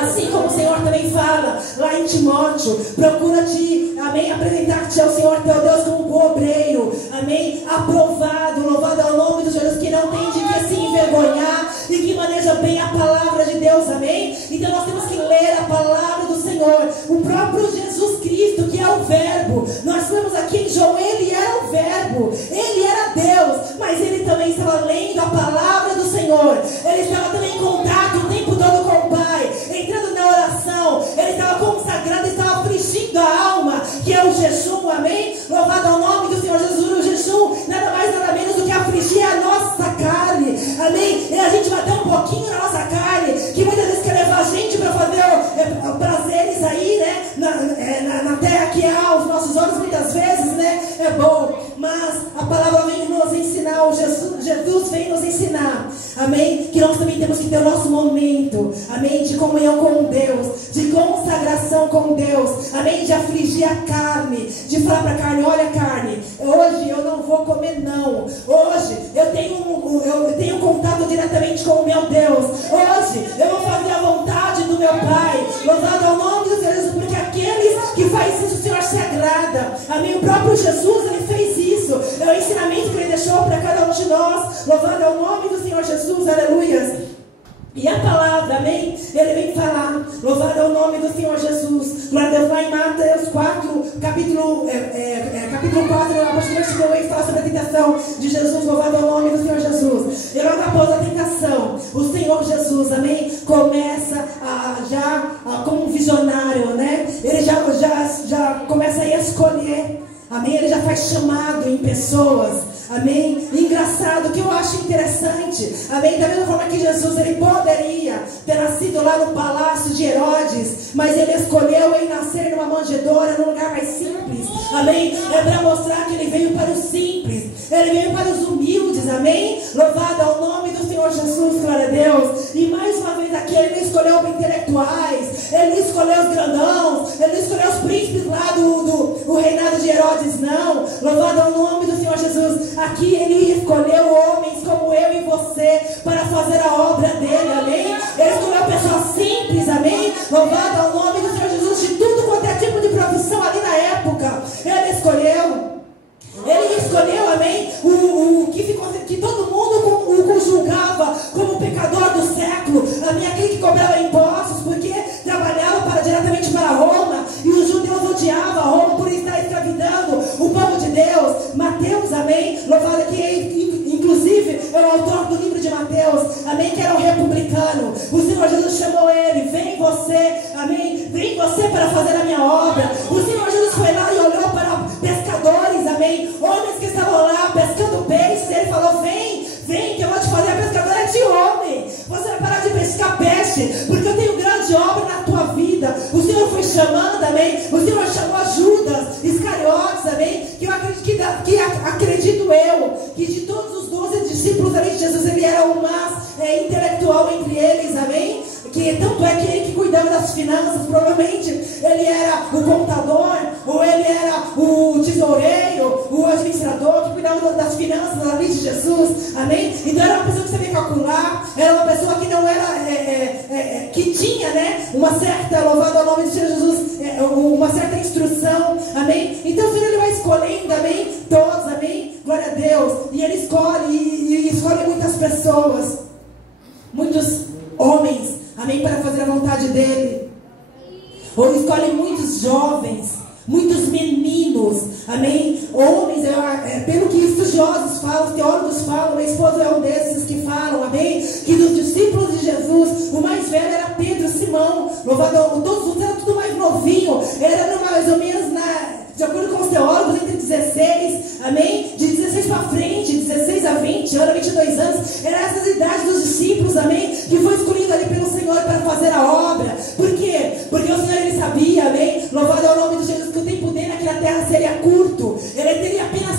Assim como o Senhor também fala lá em Timóteo, procura-te, amém, apresentar-te ao Senhor teu Deus como um bom obreiro, amém, aprovado. Louvado ao nome do Senhor Jesus, que não tem de que se envergonhar e que maneja bem a palavra de Deus, amém? Então nós temos que ler a palavra do Senhor, o próprio Jesus Cristo, que é o verbo. Nós vemos aqui em João, ele era o verbo, ele era Deus, mas ele também estava lendo a palavra do Senhor, ele estava também em contato o tempo todo com o Pai, entrando na oração, ele estava consagrado, estava afligindo a alma, que é o jejum, amém? Louvado ao nome do Senhor Jesus. O jejum nada mais nada menos do que afligir a nossa carne, amém? E a gente vai ter um pouquinho na nossa carne, que muitas vezes quer levar a gente para fazer prazeres aí, né, na terra que há aos nossos olhos, muitas vezes, né, é bom, mas a palavra vem nos ensinar, o Jesus vem nos ensinar, amém, que nós também temos que ter o nosso momento, amém, de comunhão com Deus, de consagração com Deus, amém, de afligir a carne, de falar para a carne: olha, carne, hoje eu não vou comer não, hoje eu tenho contato diretamente com o meu Deus, hoje eu vou fazer a vontade do meu Pai. Louvado ao nome do Senhor Jesus, porque aqueles que fazem isso, o Senhor se agrada, amém. O próprio Jesus, ele fez isso, é o ensinamento que ele deixou para cada um de nós. Louvado ao nome do Senhor Jesus, aleluia. E a palavra, amém, ele vem falar, louvado é o nome do Senhor Jesus. Glória a Deus. Lá em Mateus 4, capítulo 4, a partir do versículo 8, fala sobre a tentação de Jesus. Louvado é o nome do Senhor Jesus. E logo após a tentação, o Senhor Jesus, amém, começa como um visionário, né? Ele já começa a escolher, amém, ele já faz chamado em pessoas, amém. Engraçado, que eu acho interessante, amém, da mesma forma que Jesus, ele poderia ter nascido lá no palácio de Herodes, mas ele escolheu em nascer numa manjedoura, num lugar mais simples, amém. É para mostrar que ele veio para os simples, ele veio para os humildes, amém. Louvado ao nome do Senhor Jesus, glória a Deus. E mais uma vez aqui, ele não escolheu os intelectuais, ele não escolheu os grandãos, ele não escolheu os príncipes lá do reinado de Herodes, não. Louvado ao nome do Senhor Jesus. Aqui ele escolheu homens como eu e você para fazer a obra dele, amém. Ele escolheu pessoas simples, amém. Louvado ao nome do Senhor Jesus. De tudo quanto é tipo de profissão ali na época, ele escolheu. Ele escolheu, amém, o que todo mundo o julgava como o pecador do século, amém, aquele que cobrava impostos porque trabalhava diretamente para Roma, e os judeus odiavam Roma por estar escravizando o povo de Deus. Mateus, amém, louvado que inclusive é o autor do livro de Mateus, amém, que era um republicano. O Senhor Jesus chamou ele: vem você, amém, vem você para fazer a minha obra. O Senhor Jesus foi lá e olhou para pescadores, amém, homens que estavam lá pescando peixes. Ele falou: vem que eu vou te fazer a pescadora de homem. Você vai parar de pescar peixe, porque eu tenho grande obra na tua vida. O Senhor foi chamando, amém. O Senhor chamou Judas Iscariotes, amém, que eu acredito eu, que de todos os 12 discípulos, amém, de Jesus, ele era o mais intelectual entre eles, amém. Que tanto é que ele que cuidava das finanças, provavelmente ele era o contador, ou ele era o tesoureiro, o administrador que cuidava das finanças ali de Jesus, amém. Então era uma pessoa que sabia calcular, era uma pessoa que não era, que tinha, né, uma certa, louvado ao nome de Jesus, uma certa instrução, amém. Então o Senhor, ele vai escolhendo, amém, todos, amém, glória a Deus. E ele escolhe, e escolhe muitas pessoas, muitos homens, amém, para fazer a vontade dele. Ou escolhe muitos jovens, muitos meninos, amém, homens, pelo que estudiosos falam, os teólogos falam, meu esposo é um desses que falam, amém, que dos discípulos de Jesus, o mais velho era Pedro, Simão, louvado, todos eram tudo mais novinho, era mais ou menos de acordo com os teólogos, entre 16, amém, de 16 para frente, 16 a 20 anos, 22 anos, eram essas idades dos discípulos, amém, que foi escolhido ali pelo Senhor para fazer a obra. Por quê? Porque o Senhor, ele sabia, amém, louvado é o nome de Jesus, que o tempo dele naquela terra seria curto, ele teria apenas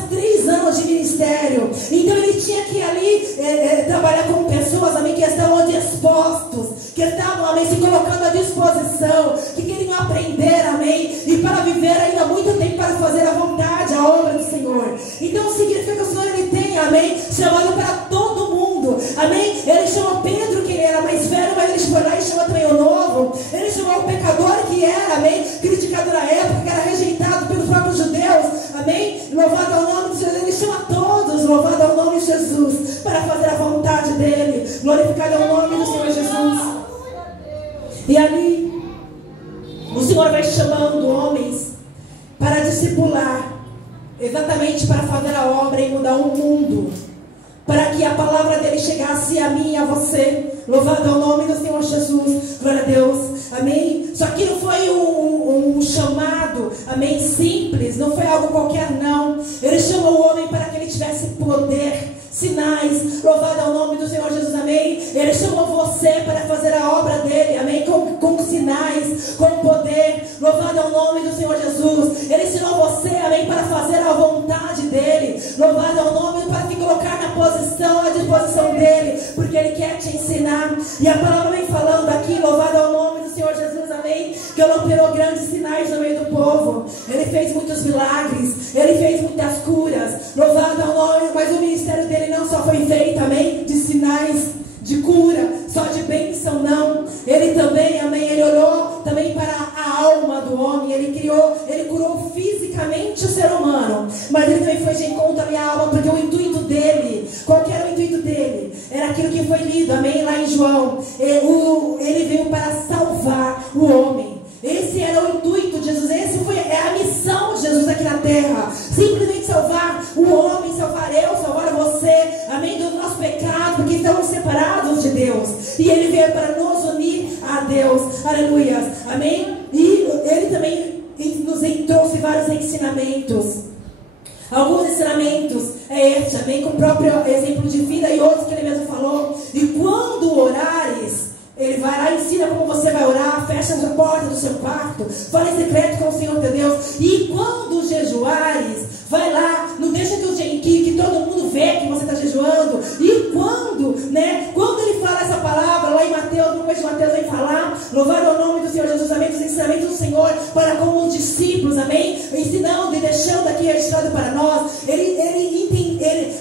anos de ministério. Então ele tinha que ali trabalhar com pessoas, amém, que estavam dispostos, que estavam, amém, se colocando à disposição, que queriam aprender, amém, e para viver ainda muito tempo para fazer a vontade, a obra do Senhor. Então significa que o Senhor, ele tem, amém, chamado para todo mundo, amém. Ele chamou Pedro, que ele era mais velho, mas ele foi lá e chamou também o novo. Ele chamou o pecador, que era, amém, criticado na época, que era rejeitado pelos próprios judeus, amém. Louvado ao nome de Jesus. Ele chama todos, louvado ao nome de Jesus, para fazer a vontade dele. Glorificado é o nome do Senhor Jesus. E ali o Senhor vai chamando homens para discipular, exatamente para fazer a obra e mudar o mundo, para que a palavra dele chegasse a mim e a você. Louvado ao nome do Senhor Jesus. Glória a Deus. Amém. Só que não foi um chamado, amém, simples. Não foi algo qualquer, não. Ele chamou o homem para que ele tivesse poder, sinais. Louvado ao nome do Senhor Jesus. Amém. Ele chamou você para fazer a obra dele, amém, com sinais, com poder. Louvado ao nome do Senhor Jesus. Ele ensinou você, amém, para fazer a vontade dele. Louvado ao nome, para te colocar na posição, à disposição dele, porque ele quer te ensinar. E a palavra vem falando aqui, louvado ao nome do Senhor Jesus, amém, que ele operou grandes sinais no meio do povo. Ele fez muitos milagres, ele fez muitas curas. Louvado ao nome, mas o ministério dele não só foi feito, amém, de sinais, de cura, só de bênção, não. Ele também, amém, ele olhou também para a alma do homem. Ele curou fisicamente o ser humano, mas ele também foi de encontro ali à alma, porque o intuito dele, qual que era o intuito dele? Era aquilo que foi lido, amém, lá em João. Ele veio para salvar o homem. Esse era o intuito de Jesus. É a missão de Jesus aqui na terra. Simplesmente salvar o homem, salvar eu, salvar você, amém, do nosso pecado, porque estamos separados de Deus. E ele veio para nos unir a Deus. Aleluia. Amém. E ele também nos trouxe vários ensinamentos. Alguns ensinamentos é este, amém, com o próprio exemplo de vida, e outros que ele mesmo falou. E quando orares, ele vai lá e ensina como você vai orar. Fecha a porta do seu quarto, fala em secreto com o Senhor teu Deus. E quando jejuares, vai lá, não deixa que todo mundo vê que você está jejuando. E quando ele fala essa palavra lá em Mateus, no mês de Mateus vem falar, louvado ao nome do Senhor Jesus, amém, os ensinamentos do Senhor para com os discípulos, amém, ensinando e deixando aqui registrado para nós.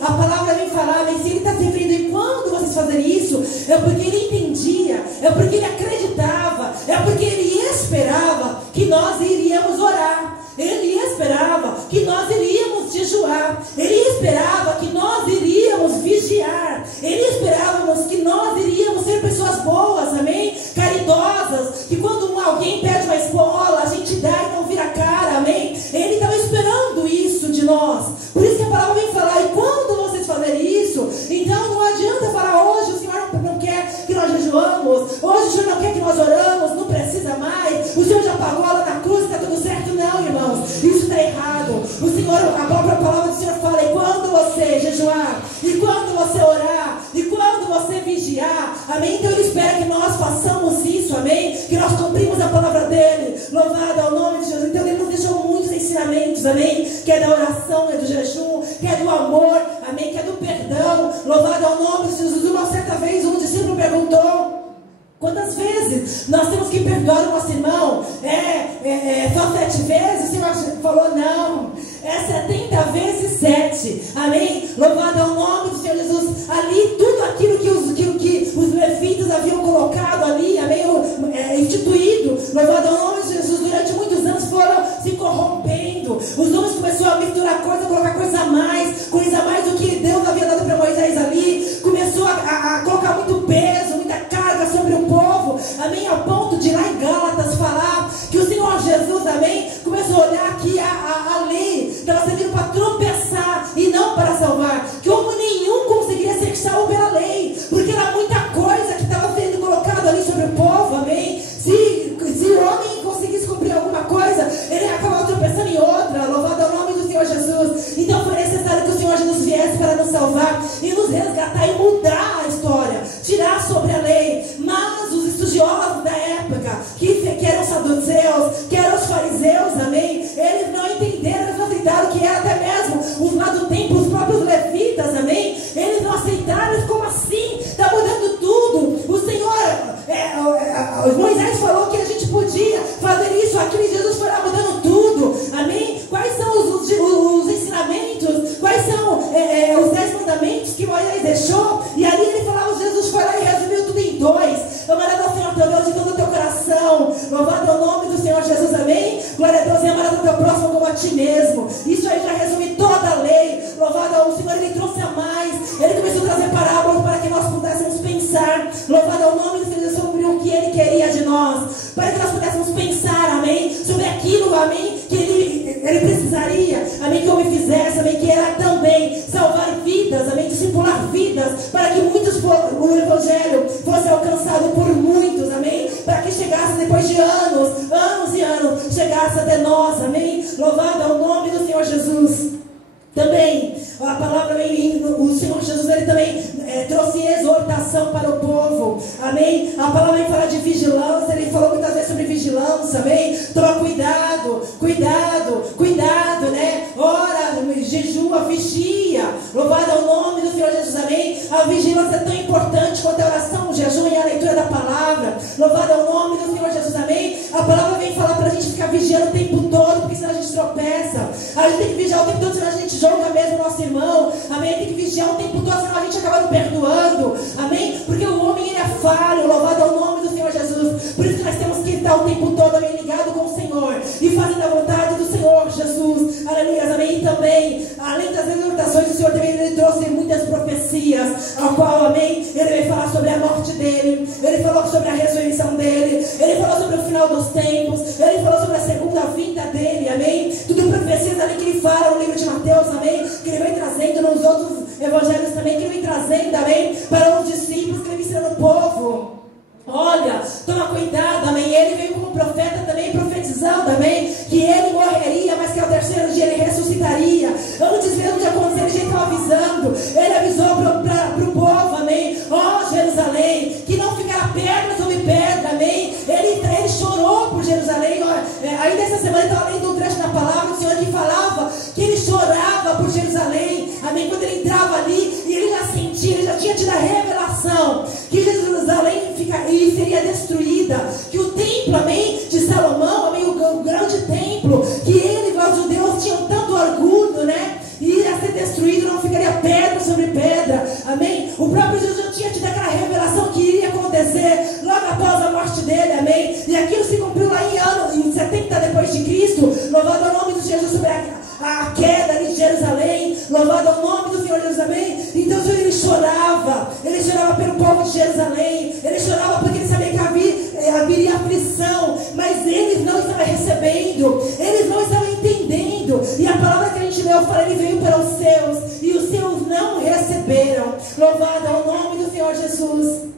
A palavra vem falar, amém, se ele está se referindo em quando vocês fazerem isso, é porque ele entendia, é porque ele acreditava, é porque ele esperava que nós iríamos orar. Ele esperava que nós iríamos jejuar. Ele esperava que nós iríamos vigiar. Ele esperávamos que nós iríamos ser pessoas boas, amém? Caridosas, que quando alguém pede uma esmola, a gente dá e não vira a cara, amém? Ele estava esperando isso de nós. Por isso que a palavra vem falar, e quando vocês fazerem isso, então não adianta falar, hoje o Senhor não quer que nós jejuamos, hoje o Senhor não quer que nós oramos, não precisa mais, o Senhor já pagou lá na cruz, está tudo certo. Não, irmãos, isso está errado. O Senhor, a própria palavra do Senhor fala, e quando você jejuar, e quando você orar, e quando você vigiar, amém? Então ele espera que nós façamos isso, amém? Que nós cumprimos a palavra dele, louvado ao nome de Jesus. Então ele nos deixou muitos ensinamentos, amém? Que é da oração, é do jejum, que é do amor, amém? Que é do perdão, louvado ao nome de Jesus. Uma certa vez um discípulo perguntou, quantas vezes nós temos que perdoar o nosso irmão? Só 7 vezes? O Senhor falou, não, é 70 vezes 7, amém? Louvado ao nome do Senhor Jesus. Ali, tudo aquilo que os levitas haviam colocado ali, amém? Instituído, louvado ao nome de Jesus, durante muitos anos foram se corrompendo. Os homens começaram a misturar coisa, colocar coisa a mais do que Deus havia dado para Moisés ali. Começou a colocar muito peso, muita carga sobre o povo, amém? Ao ponto de lá em Gálatas falar que o Senhor Jesus, amém, começou a olhar que a lei estava servindo para tropeçar e não para salvar, que homem nenhum conseguiria ser salvo pela lei, porque era muita coisa que estava sendo colocada ali sobre o povo, amém? Se o homem conseguisse cumprir alguma coisa, ele acabava tropeçando em outra, louvado ao nome do Senhor Jesus. Então foi necessário que o Senhor Jesus viesse para nos salvar e nos resgatar e mudar a história, tirar sobre a lei. Mas os estudiosos da época, que eram saduceus, que eram os fariseus, amém, eles não entenderam, eles não aceitaram que era até mesmo os lá do templo, os próprios os 10 mandamentos que Moisés deixou, e ali ele falava, Jesus foi lá e resumiu tudo em 2. Amarás ao Senhor teu Deus de todo o teu coração. Louvado é o nome do Senhor Jesus, amém? Glória a Deus, e amarás ao teu próximo como a ti mesmo. Isso aí já resume toda a lei. Louvado é o Senhor, ele trouxe a mais. Ele começou a trazer parábolas para que nós pudéssemos pensar. Louvado é o nome do Senhor sobre o que ele queria de nós, para que nós pudéssemos pensar, amém, sobre aquilo, amém, que ele precisaria, amém, que eu me fizesse, amém, que era também salvar vidas, amém, discipular vidas, para que o Evangelho fosse alcançado por muitos, amém, para que chegasse depois de anos e anos, chegasse até nós, amém. Louvado é o nome do Senhor Jesus. Também, a palavra, o Senhor Jesus, ele também trouxe exortação para o povo, amém? A palavra fala de vigilância, ele falou muitas vezes sobre vigilância, amém? Toma cuidado, né? Ora, jejua, vigia, louvado é o nome do Senhor Jesus, amém? A vigilância é tão importante quanto a oração, o jejum e a leitura da palavra, louvado é o nome do Senhor Jesus, amém? A palavra vem falar para a gente ficar vigiando o tempo todo, porque senão a gente tropeça, a gente tem que vigiar o tempo todo, senão a gente joga mesmo o nosso irmão, amém? Tem que vigiar o tempo todo, senão a gente acaba não perdoando, amém? Porque o homem, ele é falho, louvado é o nome do Senhor Jesus. Por isso que nós temos que estar o tempo todo, amém, ligado com o Senhor e fazendo a vontade do Senhor Jesus, aleluia, amém? E também, além das exortações, o Senhor também ele trouxe muitas profecias, ao qual, amém, ele veio falar sobre a morte dele, ele falou sobre a ressurreição dele, ele falou sobre o final dos tempos, ele falou sobre a segunda vinda dele, amém? Tudo profecias ali que ele fala no livro de Mateus, amém? Que ele vem trazendo nos outros evangelhos também, que ele vem trazendo, amém? Para os discípulos, que ele vem ensinando o povo. Olha, toma cuidado, amém? Ele veio como profeta também, profetizando, amém? Que ele morreria, mas que ao terceiro dia ele ressuscitaria. Antes mesmo de acontecer, ele já estava avisando. Ele avisou para o povo, amém? Ó Jerusalém, que não ficará pedra sobre pedra, amém? Ele chorou por Jerusalém. Ainda essa semana ele estava lendo um trecho da palavra do Senhor que falava que ele chorava por Jerusalém, amém? Quando ele entrava ali, e ele já sentia, ele já tinha tido a revelação que Jerusalém seria destruída, que o templo, amém, de Salomão, amém, o grande templo, que ele e os judeus tinham tanto orgulho, né, iria ser destruído, não ficaria pedra sobre pedra, amém. O próprio Jesus já tinha tido aquela revelação que iria acontecer logo após a morte dele, amém, e aquilo se cumpriu lá em 70 depois de Cristo. Louvado é o nome de Jesus sobre a queda de Jerusalém, louvado é o nome do Senhor Jesus, amém. Então ele chorava pelo povo de Jerusalém, ele chorava porque ele sabia que haveria aflição, mas eles não estavam recebendo, eles não estavam entendendo, e a palavra que a gente leu fala, ele veio para os seus, e os seus não receberam. Louvado é o nome do Senhor Jesus.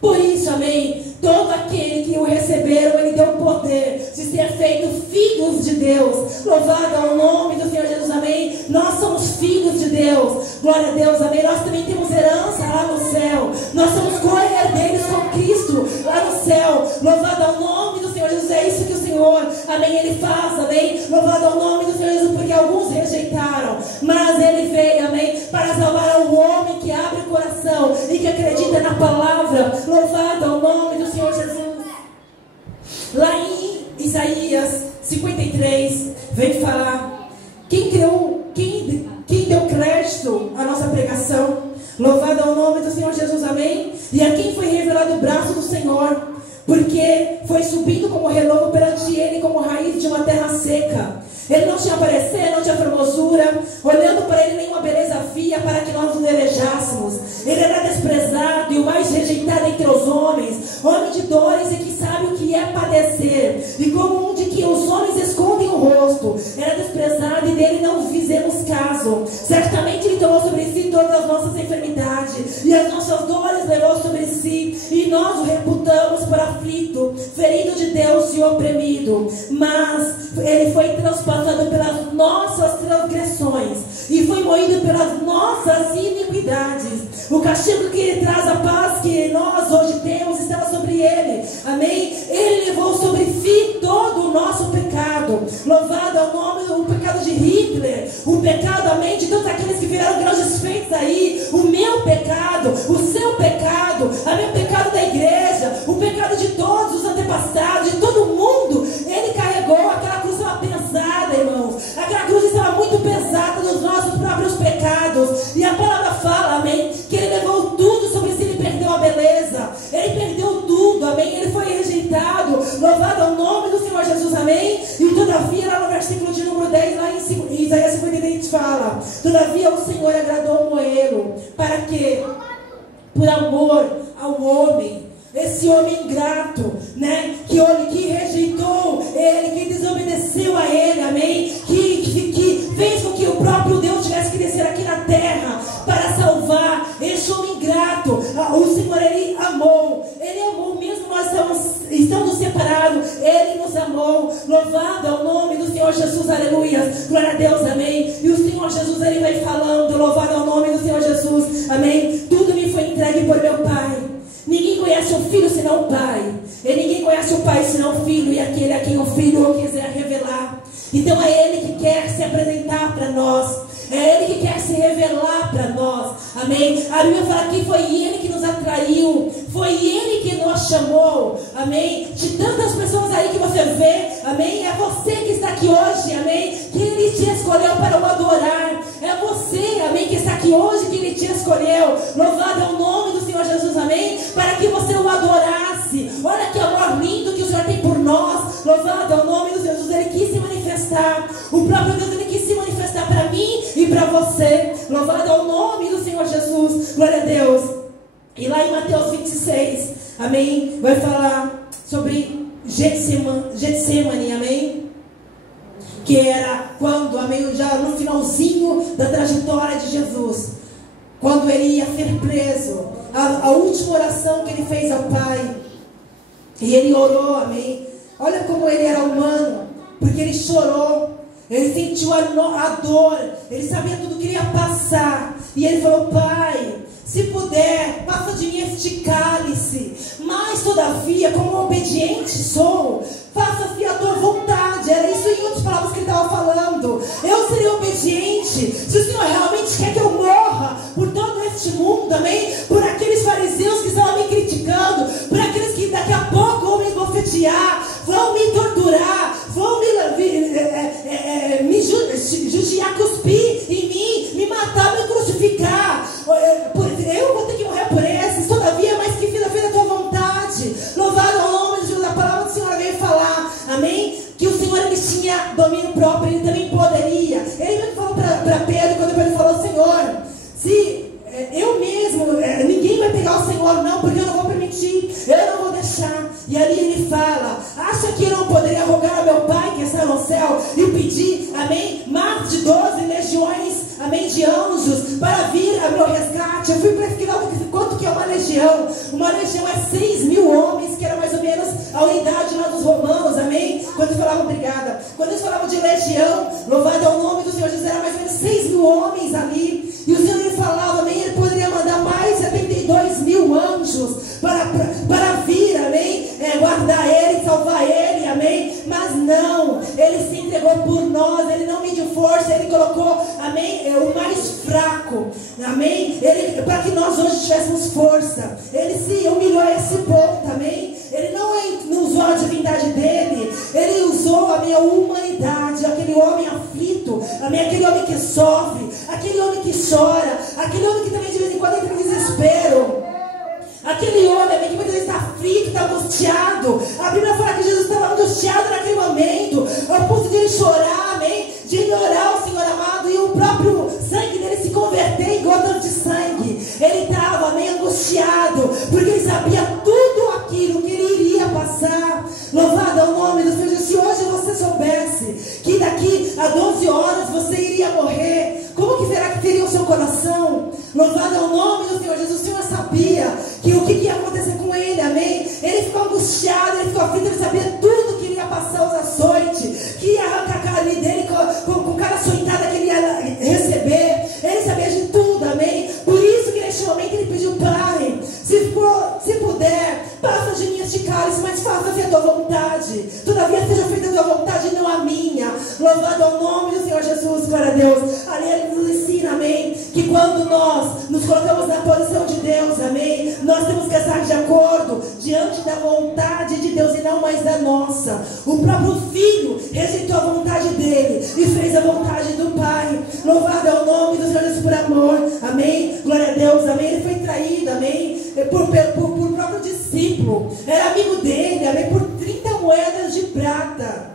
Por isso, amém, todo aquele que o receberam, ele deu o poder de ser feito filhos de Deus. Louvado é o nome do Senhor Jesus, amém. Nós somos filhos de Deus, glória a Deus, amém. Nós também temos herança lá no céu, nós somos co-herdeiros com Cristo lá no céu. Louvado é o nome do Senhor Jesus, é isso que o Senhor, amém, ele faz, amém. Louvado é o nome do Senhor Jesus, porque alguns rejeitaram, mas ele veio, amém, para salvar o homem que abre o coração e que acredita na palavra. Louvado é o nome do Senhor Jesus. Lá em Isaías 53, vem falar quem deu crédito à nossa pregação. Louvado é o nome do Senhor Jesus, amém. E a quem foi revelado o braço do Senhor, porque foi subindo como renovo perante ele, como raiz de uma terra seca. Ele não tinha parecer, não tinha formosura, olhando para ele nenhuma beleza via para que nós o desejássemos. Ele era desprezado e o mais rejeitado entre os homens, homem de dores e que sabe o que é padecer, e como um de que os homens escondem o rosto, era desprezado e dele não fizemos caso. Certamente ele tomou sobre si todas as nossas enfermidades, e as nossas dores levou sobre si, e nós o reputamos por aflito, ferido de Deus e oprimido. Mas ele foi transpassado pelas nossas transgressões e foi moído pelas nossas iniquidades. O castigo que ele traz a paz que nós hoje temos estava sobre ele, amém. Ele levou sobre si todo o nosso pecado. Louvado é o nome, o pecado de Hitler, o pecado, amém, de todos aqueles que fizeram grandes feitos aí, o meu pecado, o seu pecado, amém, o pecado da igreja, o pecado de todos os antepassados, de todo mundo. Ele carregou, aquela cruz estava pesada, irmãos, aquela cruz estava muito pesada dos nossos próprios pecados. Todavia o Senhor agradou Moelo, para que, por amor ao homem, esse homem ingrato, né, que rejeitou ele, que desobedeceu a ele, amém, que fez com que o próprio Deus tivesse que descer aqui na terra para salvar esse homem ingrato, o Senhor, ele amou mesmo nós estamos separados, ele nos amou. Louvado é o nome do Senhor Jesus, aleluia, glória a Deus, amém. E o Senhor Jesus, ele vai falando, louvado é o nome do Senhor Jesus, amém. Tudo me foi entregue por meu Pai. Ninguém conhece o Filho senão o Pai, e ninguém conhece o Pai senão o Filho, e aquele a quem o Filho o quiser revelar. Então é Ele que quer se apresentar para nós, é Ele que quer se revelar para nós, amém. A Bíblia fala que foi Ele que nos atraiu, foi Ele que nos chamou, amém. De tantas pessoas aí que você vê, amém, é você que está aqui hoje, amém, que Ele te escolheu para o adorar, é você, amém, que está aqui hoje, que Ele te escolheu. Louvado é o nome do Senhor Jesus, amém, para que você o adorasse. Olha que amor lindo que o Senhor tem por nós. Louvado é o nome do Senhor Jesus. Ele quis se manifestar, o próprio Deus, Ele quis se manifestar para mim e para você. Louvado é o nome do Senhor Jesus, glória a Deus. E lá em Mateus 26, amém, vai falar sobre Getsemane, amém, que era quando, amém, já no finalzinho da trajetória de Jesus, quando ele ia ser preso, a última oração que ele fez ao Pai, e ele orou, amém. Olha como ele era humano, porque ele chorou, ele sentiu a dor, ele sabia tudo que ia passar, e ele falou: Pai, se puder, passa de mim este cálice, mas todavia, como obediente sou, faça-se a tua vontade. Era isso em outras palavras que ele estava falando. Eu serei obediente, se o Senhor realmente quer que eu morra por todo este mundo, amém, por aqueles fariseus que estavam me criticando, por aqueles que daqui a pouco vão me bofetear, vão me torturar, vão me judiar, cuspir em mim, me matar, me crucificar, eu vou ter que morrer por esses, todavia, mas que filha, feita a tua vontade. Louvado ao nome de Jesus. A palavra do Senhor veio falar, amém, que o Senhor, ele tinha domínio próprio, ele também poderia. Ele mesmo falou para Pedro, quando Pedro falou: Senhor, se eu mesmo, ninguém vai pegar o Senhor não, porque eu não vou permitir, eu não vou deixar. E ali ele fala: acha que eu não poderia rogar ao meu Pai que está no céu e pedir, amém, mais de 12 legiões, amém, de anjos para vir a meu resgate? Eu fui pesquisar quanto que é uma legião. Uma legião é 6.000 homens, que era mais ou menos a unidade lá dos romanos, amém. Quando eles falavam, obrigada, quando eles falavam de legião, louvado ao nome do Senhor Jesus, era mais ou menos 6.000 homens ali. E o Senhor, ele falava, amém, ele poderia mandar mais 72.000 anjos para vir, amém, guardar ele, salvar ele, amém. Mas não, ele se entregou por nós, ele não mediu força, ele colocou, amém, o mais fraco, amém, ele, para que nós hoje tivéssemos força. Ele se humilhou a esse ponto, amém. Ele não usou a divindade dele, ele usou, amém, a humanidade, aquele homem aflito, amém, aquele homem que sofre, aquele homem que chora, aquele homem que também de vez em quando entra em desespero, aquele homem, amém, que muitas vezes está aflito, está angustiado. A Bíblia fala que Jesus estava angustiado naquele momento, ao ponto de ele chorar, amém, de ele orar ao Senhor amado, e o próprio sangue dele se converter em gotas de sangue. Ele estava, amém, angustiado, porque ele sabia tudo aquilo que ele iria passar. Louvado é o nome do Senhor Jesus. Se hoje você soubesse que daqui a 12 horas você iria morrer, como que será que teria o seu coração? Louvado é o nome do Senhor Jesus. O Senhor sabia que o que ia acontecer com ele, amém. Ele ficou angustiado, ele ficou aflito, ele sabia tudo que iria passar os açoites, que ia arrancar a carne dele com cada açoitada que ele ia receber. Ele sabia de tudo, amém. Por isso que neste momento ele pediu: Pai, se puder, passa de mim este cálice, mas faça-se a tua vontade. Todavia seja feita a tua vontade e não a minha. Louvado ao nome do Senhor Jesus, glória a Deus. Ali ele nos ensina, amém, que quando nós nos colocamos na posição de Deus, amém, nós temos que estar de acordo diante da vontade de Deus e não mais da nossa. O próprio Filho rejeitou a vontade dele e fez a vontade do Pai. Louvado é o nome do Senhor Jesus por amor, amém, glória a Deus, amém. Ele foi traído, amém, por próprio discípulo, era amigo dele, amém, por 30 moedas de prata.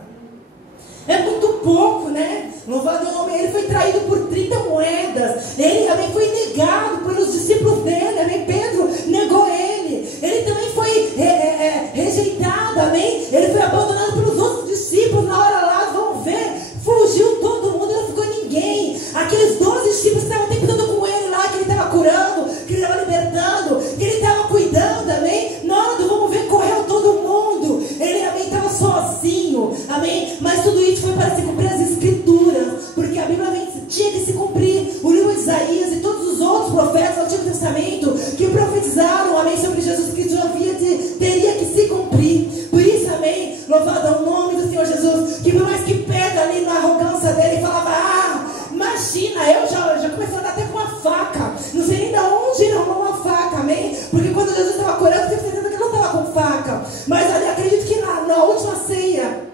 É muito pouco, né? Louvado é o nome. Ele foi traído por 30 moedas. negado pelos discípulos dele, amém? Pedro negou ele. Ele também foi rejeitado, amém? Ele foi abandonado pelos outros discípulos. Na hora lá, vamos ver, fugiu todo mundo, não ficou ninguém. Aqueles 12 discípulos que estavam tentando com ele lá, que ele estava curando, que ele estava libertando, que ele estava cuidando, amém? Na hora do vamos ver, correu todo mundo. Ele, amém, estava sozinho, amém? Mas tudo isso foi para se cumprir as escrituras, porque a Bíblia tinha que se cumprir. O livro de Isaías e todos os outros profetas do Antigo Testamento que profetizaram, amém, sobre Jesus Cristo teria que se cumprir. Por isso, amém, louvado é o nome do Senhor Jesus, que por mais que Pedro ali na arrogância dele falava, imagina, eu já comecei a andar até com uma faca, não sei nem de onde ele arrumou uma faca, amém? Porque quando Jesus estava curando, eu tenho certeza que ele não estava com faca. Mas ali, acredito que na última ceia,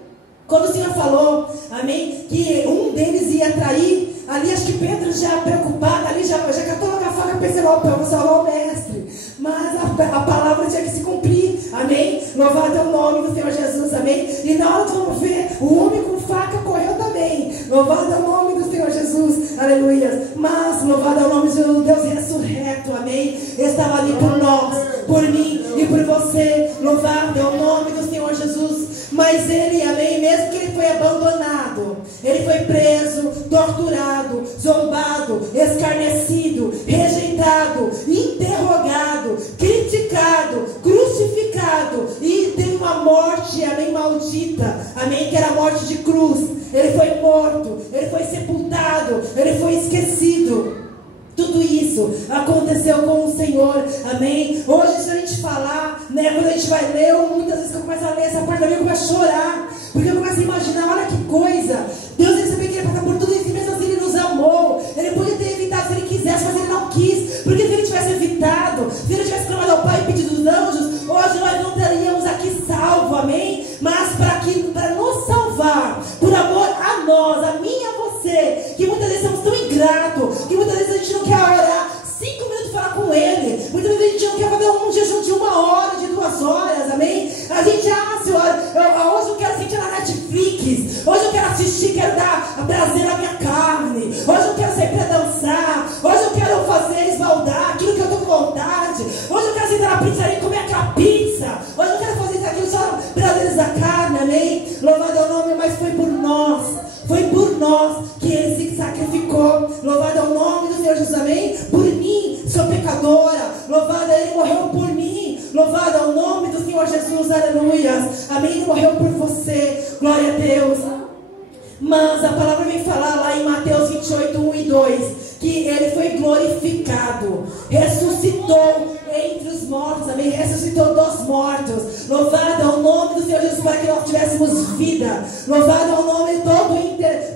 quando o Senhor falou, amém, que um deles ia trair, ali acho que Pedro já preocupado, ali já catou logo a faca, pensei, vamos salvar o mestre. Mas a palavra tinha que se cumprir, amém? Louvado é o nome do Senhor Jesus, amém? E na hora que vamos ver, o homem com faca correu também. Louvado é o nome do Senhor Jesus, aleluia. Mas louvado é o nome de Deus ressurreto, amém? Estava ali por nós, por mim e por você. Louvado é o nome do Senhor Jesus. Mas ele, amém, mesmo que ele foi abandonado, ele foi preso, torturado, zombado, escarnecido, rejeitado, interrogado, criticado, crucificado, e teve uma morte, amém, maldita, amém, que era a morte de cruz. Ele foi morto, ele foi sepultado, ele foi esquecido. Tudo isso aconteceu com o Senhor, amém? Hoje, se a gente falar, né, quando a gente vai ler, muitas vezes que eu começo a ler essa parte da Bíblia, eu começo a chorar, porque eu começo a imaginar, olha que coisa, Deus, ele sabia que ele ia passar por tudo isso, e mesmo assim ele nos amou. Ele podia ter evitado se ele quisesse, mas ele não quis, porque se ele tivesse evitado, se ele tivesse clamado ao Pai e pedido os anjos, hoje nós não estaríamos aqui salvos, amém? Mas para nos salvar, por amor a nós, a mim e a você, que muitas vezes somos tão ingratos, que muitas vezes a gente não quer orar 5 minutos para falar com ele, muitas vezes a gente não quer fazer um jejum de 1 hora, de 2 horas, amém? A gente, Senhor, hoje eu quero sentir na Netflix, hoje eu quero assistir, quero dar prazer à minha carne, hoje eu quero sair para dançar, hoje eu quero fazer esbaldar aquilo que eu estou com vontade, hoje eu quero sentar na pizzaria e comer aquela pizza, hoje eu quero fazer isso aqui só prazeres da carne, amém? Louvado é o nome, mas foi por nós que ele se sacrificou. Louvado é o nome do Senhor Jesus, amém? Por mim, sou pecadora, louvado é ele, morreu por mim. Louvado é o nome do Senhor Jesus, aleluia, amém? Ele morreu por você, glória a Deus. Mas a palavra vem falar lá em Mateus 28, 1 e 2, que ele foi glorificado, ressuscitou entre os mortos, amém? Ressuscitou dos mortos. Louvado é o nome do Senhor Jesus, para que nós tivéssemos vida. Louvado é o nome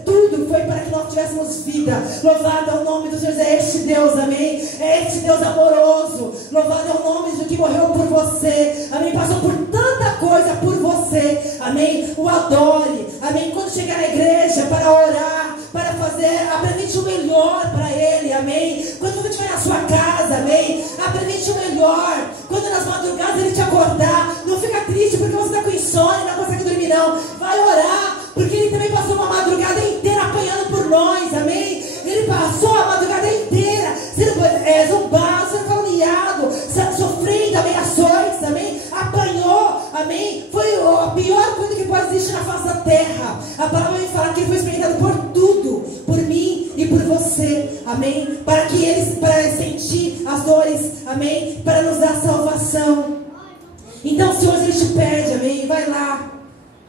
tudo foi para que nós tivéssemos vida. Louvado é o nome do Senhor Jesus, é este Deus, amém? É este Deus amoroso. Louvado é o nome do que morreu por você, amém? Passou por tanta coisa por você, amém? O adore, amém? Quando chegar na igreja para orar, para fazer, apresente o melhor para ele, amém? Quando você estiver na sua casa, amém? Apresente o melhor. Quando nas madrugadas ele te acordar, não fica triste porque você está com insônia, não consegue dormir não. Vai orar, porque ele também passou uma madrugada inteira apanhando por nós, amém? Ele passou a madrugada inteira sendo zombado, sendo caluniado, sofrendo ameações, amém? Apanhou, amém? Foi a pior coisa que pode existir na face da terra. A palavra me fala que ele foi experimentado por tudo, por mim e por você, amém? Para sentir as dores, amém? Para nos dar salvação. Então, se hoje ele te pede, amém? Vai lá,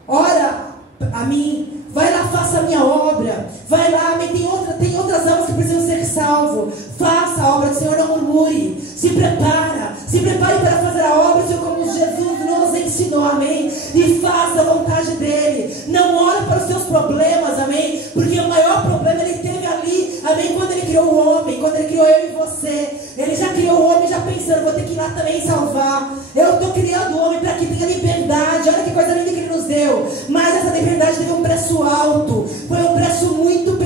ora a mim, vai lá, faça a minha obra, vai lá, amém? Tem outras almas que precisam ser salvas. Faça a obra do Senhor, não murmure. Se prepare para fazer a obra do Senhor como Jesus nos ensinou, amém? E faça a vontade dele. Não olhe para os seus problemas, amém? Porque o maior problema ele teve ali, amém? Quando ele criou o homem, quando ele criou eu e você, ele já criou o homem já pensando, vou ter que ir lá também salvar. Eu estou criando o homem para que tenha liberdade. Olha que coisa linda que ele nos deu. Mas essa liberdade teve um preço alto, foi um preço muito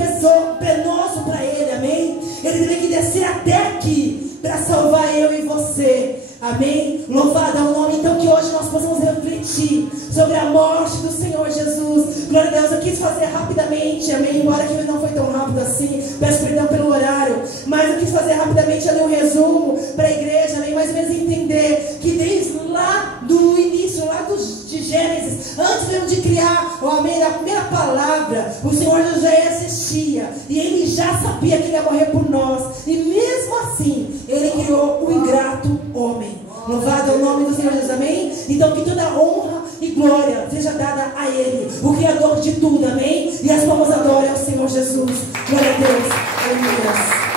penoso para ele, amém? Ele teve que descer até aqui para salvar eu e você, amém? Louvado é o nome. Então que hoje nós possamos refletir sobre a morte do Senhor Jesus. Glória a Deus. Eu quis fazer rapidamente, amém? Embora que não foi tão rápido assim, peço perdão pelo horário, mas eu quis fazer rapidamente ali um resumo para a igreja, amém? Mais ou menos entender que desde lá do início, lá de Gênesis, antes mesmo de criar, amém, a primeira palavra, o Senhor já assistia, e Ele já sabia que Ele ia morrer por nós, e mesmo assim, Ele criou o ingrato homem. Louvado é o nome do Senhor Jesus, amém? Então que toda honra e glória seja dada a Ele, o Criador de tudo, amém? E as palmas adorem ao Senhor Jesus. Glória a Deus. Aleluia.